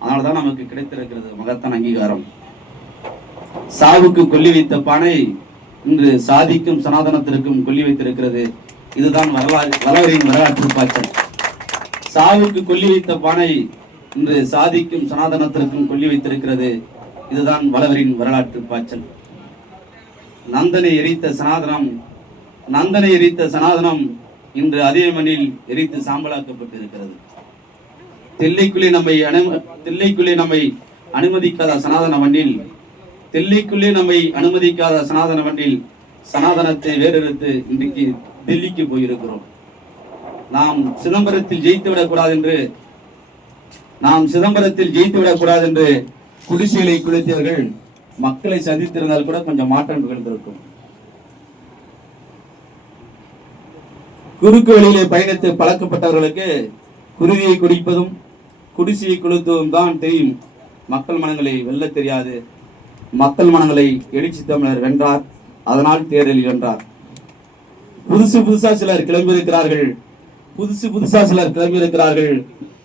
அதனால்தான் நமக்கு கிடைத்திருக்கிறது மகத்தான அங்கீகாரம். சாவுக்கு கொல்லி வைத்த பானை இன்று சாதிக்கும் சனாதனத்திற்கும் கொல்லி வைத்திருக்கிறது. இதுதான் வளவரின் வரலாற்று பாய்ச்சல். சாவுக்கு கொல்லி வைத்த பானை இன்று சாதிக்கும் சனாதனத்திற்கும் கொல்லி வைத்திருக்கிறது. இதுதான் வளவரின் வரலாற்று பாய்ச்சல். நந்தனை எரித்த சனாதனம் இன்று அதே மண்ணில் எரித்து சாம்பலாக்கப்பட்டு இருக்கிறது. தில்லைக்குள்ளே நம்மை அனுமதிக்காத சனாதன மண்ணில் சனாதனத்தை வேறெடுத்து இன்றைக்கு டெல்லிக்கு போயிருக்கிறோம். நாம் சிதம்பரத்தில் ஜெயித்து விடக் கூடாது என்று குடிசைகளை குளித்தவர்கள் மக்களை சந்தித்திருந்தால் கூட கொஞ்சம் மாற்றம் நிகழ்ந்திருக்கும். குறுக்கு வழியிலே பயணித்து பழக்கப்பட்டவர்களுக்கு குருதியை குடிப்பதும் குடிசையை கொளுத்துவதும் தான் தெரியும். மக்கள் மனங்களை வெல்ல தெரியாது. மக்கள் மனங்களை எழுச்சி தமிழர் வென்றார், அதனால் தேர்தலில் வென்றார். புதுசா சிலர் கிளம்பியிருக்கிறார்கள்.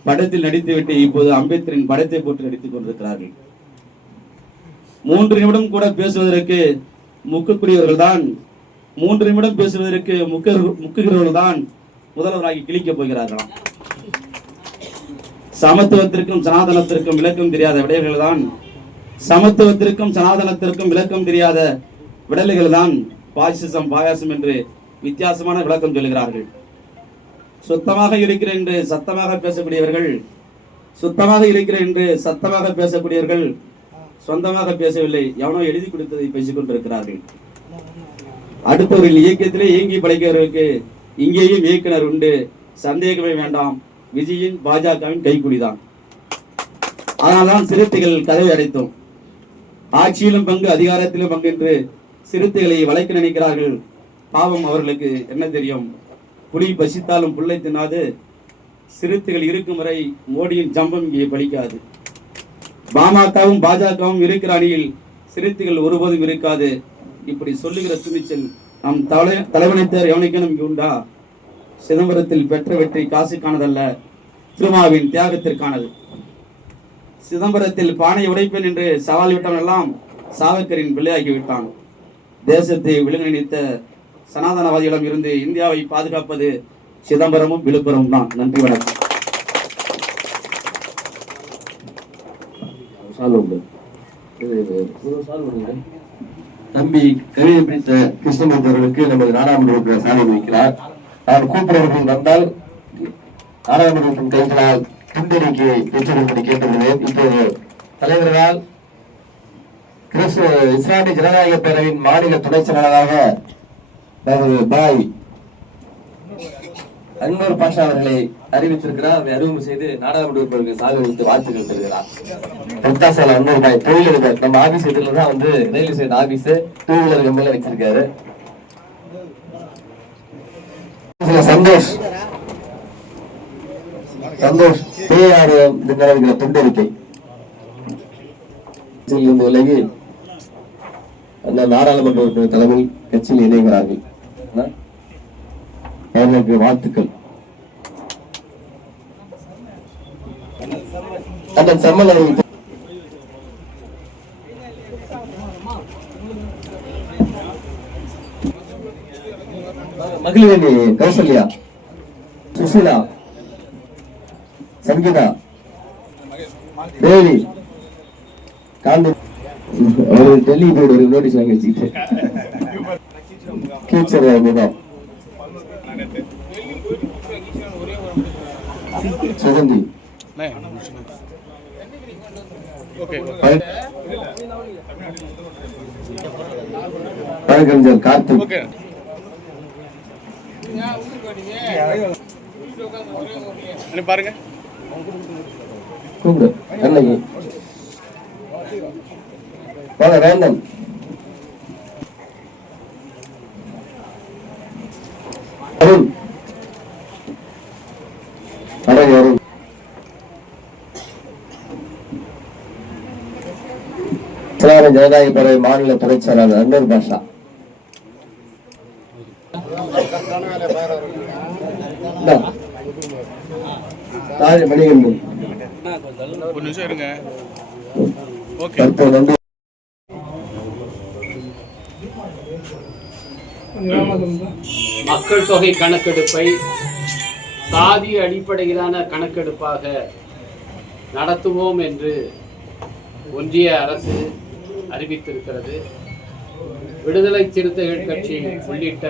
படத்தில் நடித்துவிட்டு இப்போது அம்பேத்கரின் படத்தை போட்டு நடித்துக் கொண்டிருக்கிறார்கள். 3 நிமிடம் கூட பேசுவதற்கு முக்கக்கூடியவர்கள் தான், 3 நிமிடம் பேசுவதற்கு முக்குகிறவர்கள் தான் முதல்வராகி கிழிக்கப் போகிறார்களாம். சமத்துவத்திற்கும் சனாதனத்திற்கும் விளக்கம் தெரியாத விடைகள் தான் பாசிசம் பாயாசம் என்று வித்தியாசமான விளக்கம் சொல்கிறார்கள். சுத்தமாக இருக்கிற என்று சத்தமாக பேசக்கூடியவர்கள் சொந்தமாக பேசவில்லை, எவனோ எழுதி கொடுத்ததை பேசிக் கொண்டிருக்கிறார்கள். அடுத்தவர்கள் இயக்கத்திலே இயங்கி படைக்கிறவர்களுக்கு இங்கேயும் இயக்குனர் உண்டு, சந்தேகமே வேண்டாம். விஜயின் பாஜகவின் கைக்குடிதான். அதனால்தான் சிறுத்தைகள் கதவை அடைத்தோம். ஆட்சியிலும் பங்கு அதிகாரத்திலும் பங்கு என்று சிறுத்தைகளை வளைக்க நினைக்கிறார்கள். பாவம், அவர்களுக்கு என்ன தெரியும்? புலி பசித்தாலும் புல்லை தின்னாது. சிறுத்தைகள் இருக்கும் வரை மோடியின் ஜம்பம் இங்கே பலிக்காது. பாமகவும் பாஜகவும் இருக்கிற அணியில் சிறுத்தைகள் ஒருபோதும் இருக்காது. இப்படி சொல்லுகிற துணிச்சல் நம் தலைவனை தேர் எவனுக்கேனும் இங்கு உண்டா? சிதம்பரத்தில் பெற்ற வெற்றி காசுக்கானதல்ல, திருமாவின் தியாகத்திற்கானது. சிதம்பரத்தில் பானை உடைப்பேன் என்று சவால் விட்டவன் எல்லாம் சாவர்கரின் பிள்ளையாகி விட்டான். தேசத்தை விழுங்க நினைத்த சனாதனவாதிகளிடம் இருந்து இந்தியாவை பாதுகாப்பது சிதம்பரமும் விழுப்புரமும் தான். நன்றி, வணக்கம். தம்பி கவிதை பிடித்த கிருஷ்ணமூர்த்தி அவர்களுக்கு நமது நாடாளுமன்ற சாலை வைக்கிறார். அவர் கூப்பிடுவர்கள் வந்தால் நாடாளுமன்றத்தின் கைகளால் துண்டறிக்கையை பெற்றுக்கொண்டு கேட்டுள்ளேன். இப்போது தலைவர்களால் இஸ்லாமிய ஜனநாயக பேரவையின் மாநில துணை செயலாளராக பாய் அன்வர் பாஷா அவர்களை அறிவித்திருக்கிறார். அவரை அறிமுகம் செய்து நாடாளுமன்ற உறுப்பினர்களுக்கு சாலை வைத்து வாழ்த்துக்கள் தருகிறார். பொட்டாசால அன்வர் பாய் தொழிலதிபர், நம்ம ஆபீஸ் இதுலதான் வந்து ரயில் ஸ்டேட் ஆபீஸ் 2 வீலர் கம்பெனில வச்சிருக்காரு. சந்தோஷ் பேயாறு நடக்கிற துண்டறிக்கை விலகி அந்த நாடாளுமன்ற தலைமையில் கட்சியில் இணைகிறார்கள். அவர்களுக்கு வாழ்த்துக்கள். அண்ணன் செம்மல் அவர்கள் மகிழ்வேணி, கௌசல்யா, சுசிலா, சங்கீதா, தேவி, காந்தி அவர்கள் டெல்லி போர்டு ஒரு நோட்டீஸ் வாங்கி வச்சுக்கிட்டு ஃபியூச்சர் முகாம் சுகந்தி, பழகஞ்சல் கார்த்திக், பாருங்க கூப்பிடு கண்ணகி, வேந்தன், அருண், அருண், இஸ்லாமிய ஜனநாயக பேரவை மாநில துணைச் செயலாளர் அன்வர் பாஷா, மணிகண்டன், ஒரு நிமிஷம் இருங்க. நன்றி. மக்கள் தொகை கணக்கெடுப்பை சாதி அடிப்படையிலான கணக்கெடுப்பாக நடத்துவோம் என்று ஒன்றிய அரசு அறிவித்திருக்கிறது. விடுதலை சிறுத்தைகள் கட்சி உள்ளிட்ட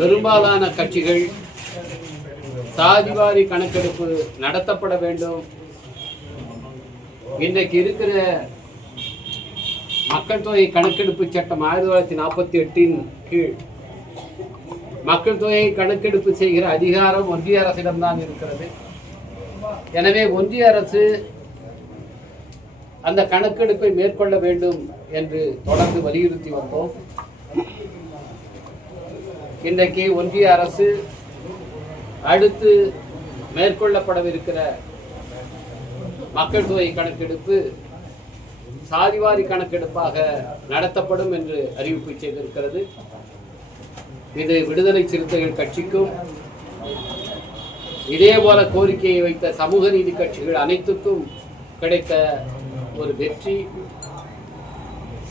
பெரும்பாலான கட்சிகள் சாதிவாரி கணக்கெடுப்பு நடத்தப்பட வேண்டும், இன்றைக்கு இருக்கிற மக்கள் தொகை கணக்கெடுப்பு சட்டம் 1948 கீழ் மக்கள் தொகை கணக்கெடுப்பு செய்கிற அதிகாரம் ஒன்றிய அரசிடம்தான் இருக்கிறது. எனவே ஒன்றிய அரசு அந்த கணக்கெடுப்பை மேற்கொள்ள வேண்டும் என்று தொடர்ந்து வலியுறுத்தி வந்தோம். இன்றைக்கு ஒன்றிய அரசு அடுத்து மேற்கொள்ளப்படவிருக்கிற மக்கள் தொகை கணக்கெடுப்பு சாதிவாரி கணக்கெடுப்பாக நடத்தப்படும் என்று அறிவிப்பு செய்திருக்கிறது. இது விடுதலை சிறுத்தைகள் கட்சிக்கும் இதே போல கோரிக்கையை வைத்த சமூக நீதி கட்சிகள் அனைத்துக்கும் கிடைத்த ஒரு வெற்றி.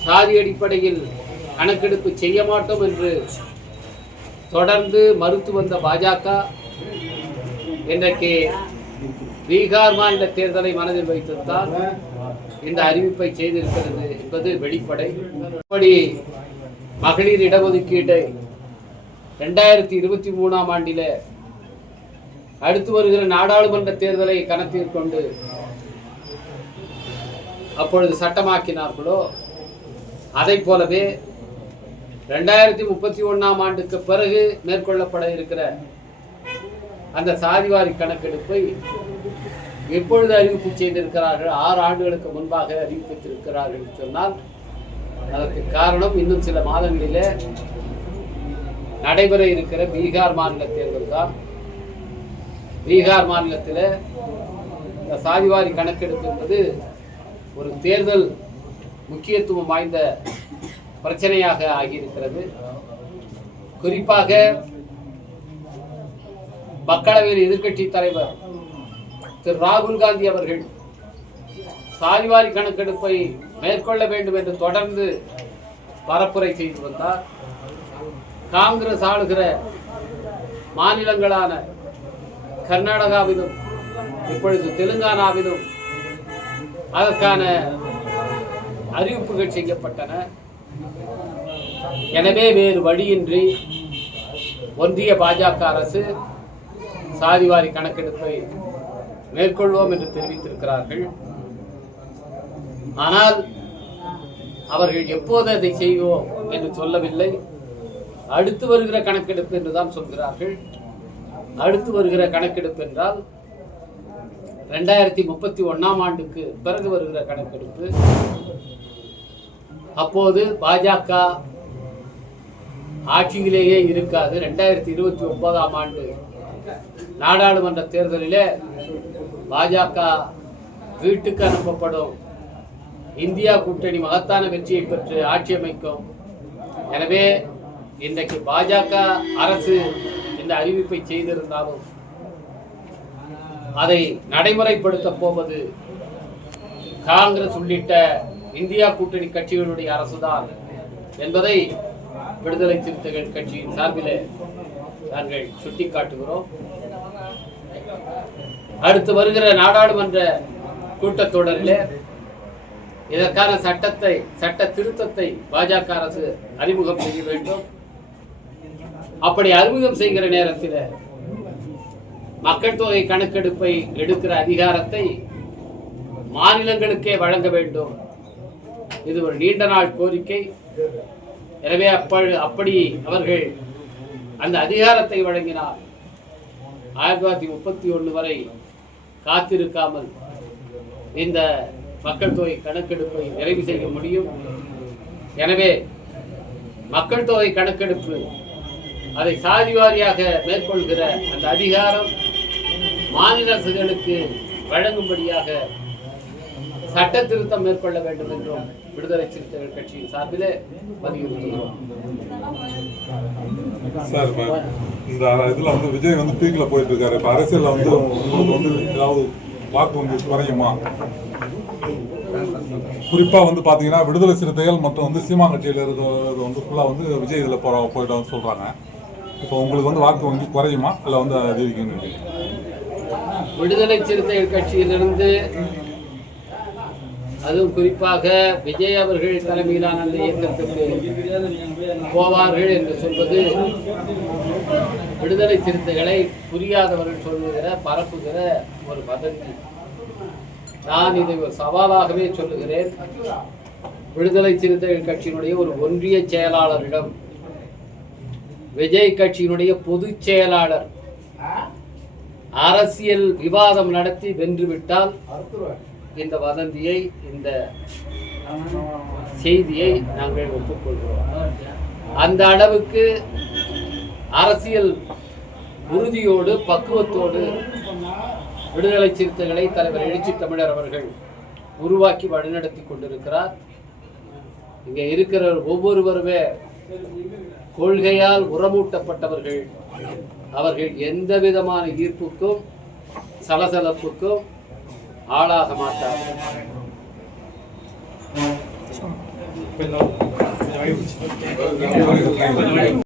சாதி அடிப்படையில் கணக்கெடுப்பு செய்ய மாட்டோம் என்று தொடர்ந்து மறுத்து வந்த பாஜக இன்றைக்கு பீகார் மாநில தேர்தலை மனதில் வைத்துத்தான் இந்த அறிவிப்பை செய்திருக்கிறது என்பது வெளிப்படை. இப்படி மகளிர் இடஒதுக்கீட்டை 2023 ஆண்டில அடுத்து வருகிற நாடாளுமன்ற தேர்தலை கணக்கில் கொண்டு அப்பொழுது சட்டமாக்கினார்களோ அதை போலவே 2031 ஆண்டுக்கு பிறகு மேற்கொள்ளப்பட இருக்கிற அந்த சாதிவாரி கணக்கெடுப்பை எப்பொழுது அறிவிப்பு செய்திருக்கிறார்கள்? 6 ஆண்டுகளுக்கு முன்பாக அறிவித்திருக்கிறார்கள் சொன்னால் அதற்கு காரணம் இன்னும் சில மாதங்களிலே நடைபெற இருக்கிற பீகார் மாநில தேர்தல் தான். பீகார் மாநிலத்தில் இந்த சாதிவாரி கணக்கெடுப்பு என்பது ஒரு தேர்தல் முக்கியத்துவம் வாய்ந்த பிரச்சனையாக ஆகியிருக்கிறது. குறிப்பாக மக்களவையில் எதிர்க்கட்சி தலைவர் திரு ராகுல் காந்தி அவர்கள் சாதிவாரி கணக்கெடுப்பை மேற்கொள்ள வேண்டும் என்று தொடர்ந்து பரப்புரை செய்து வந்தார். காங்கிரஸ் ஆளுகிற மாநிலங்களான கர்நாடகாவிலும் இப்பொழுது தெலுங்கானாவிலும் அதற்கான அறிவிப்புகள் செய்யப்பட்டன. எனவே வேறு வழியின்றி ஒன்றிய பாஜக அரசு சாதிவாரி கணக்கெடுப்பை மேற்கொள்வோம் என்று தெரிவித்திருக்கிறார்கள். ஆனால் அவர்கள் எப்போது அதை செய்வோம் என்று சொல்லவில்லை. அடுத்து வருகிற கணக்கெடுப்பு என்றுதான் சொல்கிறார்கள். அடுத்து வருகிற கணக்கெடுப்பு என்றால் 2031 ஆண்டுக்கு பிறகு வருகிற கணக்கெடுப்பு. அப்போது பாஜக ஆட்சியிலேயே இருக்காது. 2029 ஆண்டு நாடாளுமன்ற தேர்தலிலே பாஜக வீட்டுக்கு அனுப்பப்படும். இந்தியா கூட்டணி மகத்தான வெற்றியை பெற்று ஆட்சி அமைக்கும். எனவே இன்றைக்கு பாஜக அரசு இந்த அறிவிப்பை செய்திருந்தாலும் அதை நடைமுறைப்படுத்த போவது காங்கிரஸ் உள்ளிட்ட இந்தியா கூட்டணி கட்சிகளுடைய அரசுதான் என்பதை விடுதலை சிறுத்தைகள் கட்சியின் சார்பில் நாங்கள் சுட்டிக்காட்டுகிறோம். அடுத்து வருகிற நாடாளுமன்ற கூட்டத்தொடரிலே இதற்கான சட்ட திருத்தத்தை பாஜக அரசு அறிமுகம் செய்ய வேண்டும். அப்படி அறிமுகம் செய்கிற நேரத்தில் மக்கள் தொகை கணக்கெடுப்பை எடுக்கிற அதிகாரத்தை மாநிலங்களுக்கே வழங்க வேண்டும். இது ஒரு நீண்ட நாள் கோரிக்கை. எனவே அப்படி அவர்கள் அந்த அதிகாரத்தை வழங்கினார் 1931 வரை காத்திருக்காமல் இந்த மக்கள் தொகை கணக்கெடுப்பை நிறைவு செய்ய முடியும். எனவே மக்கள் தொகை கணக்கெடுப்பு அதை சாதி வாரியாக மேற்கொள்கிற அந்த அதிகாரம் மாநில அரசுகளுக்கு வழங்கும்படியாக சட்ட திருத்தம் மேற்கொள்ள வேண்டும் என்றும் விடுதலை சிறுத்தைகள் கட்சியின் சார்பிலே வலியுறுத்துகிறோம். சார், இந்த இதுல வந்து விஜய் வந்து பீக்ல போயிட்டு இருக்காரு. இப்ப அரசியல்ல வந்து உங்களுக்கு வந்து ஏதாவது வாக்கு வந்து குறையுமா? குறிப்பா வந்து பாத்தீங்கன்னா விடுதலை சிறுத்தைகள் மற்றும் வந்து சீமா கட்சியில இருக்கிறது வந்து ஃபுல்லா வந்து விஜய் இதுல போயிட்டு சொல்றாங்க. இப்போ உங்களுக்கு வந்து வாக்கு வங்கி குறையுமா இல்ல வந்து அதிகரிக்கும்? விடுதலை சிறுத்தைகள் கட்சியிலிருந்து அதுவும் குறிப்பாக விஜய் அவர்கள் தலைமையிலான அந்த இயக்கத்துக்கு போவார்கள் என்று சொல்வது விடுதலை சிறுத்தைகளை புரியாதவர்கள் சொல்லுகிற பரப்புகிற ஒரு வதந்தி. நான் இதை ஒரு சவாலாகவே சொல்லுகிறேன். விடுதலை சிறுத்தைகள் கட்சியினுடைய ஒரு ஒன்றிய செயலாளரிடம் விஜய் கட்சியினுடைய பொதுச் செயலாளர் அரசியல் விவாதம் நடத்தி வென்றுவிட்டால் இந்த வதந்தியை, இந்த செய்தியை நாங்கள் ஒப்புக்கொள்கிறோம். அந்த அளவுக்கு அரசியல் உறுதியோடு பக்குவத்தோடு விடுதலை சிறுத்தைகளை தலைவர் எழுச்சி தமிழர் அவர்கள் உருவாக்கி வழிநடத்தி கொண்டிருக்கிறார். இங்கே இருக்கிற ஒவ்வொருவருமே கொள்கையால் உரமூட்டப்பட்டவர்கள். அவர்கள் எந்த விதமான ஈர்ப்புக்கும் சலசலப்புக்கும் ஆளாக மாட்டார்கள்.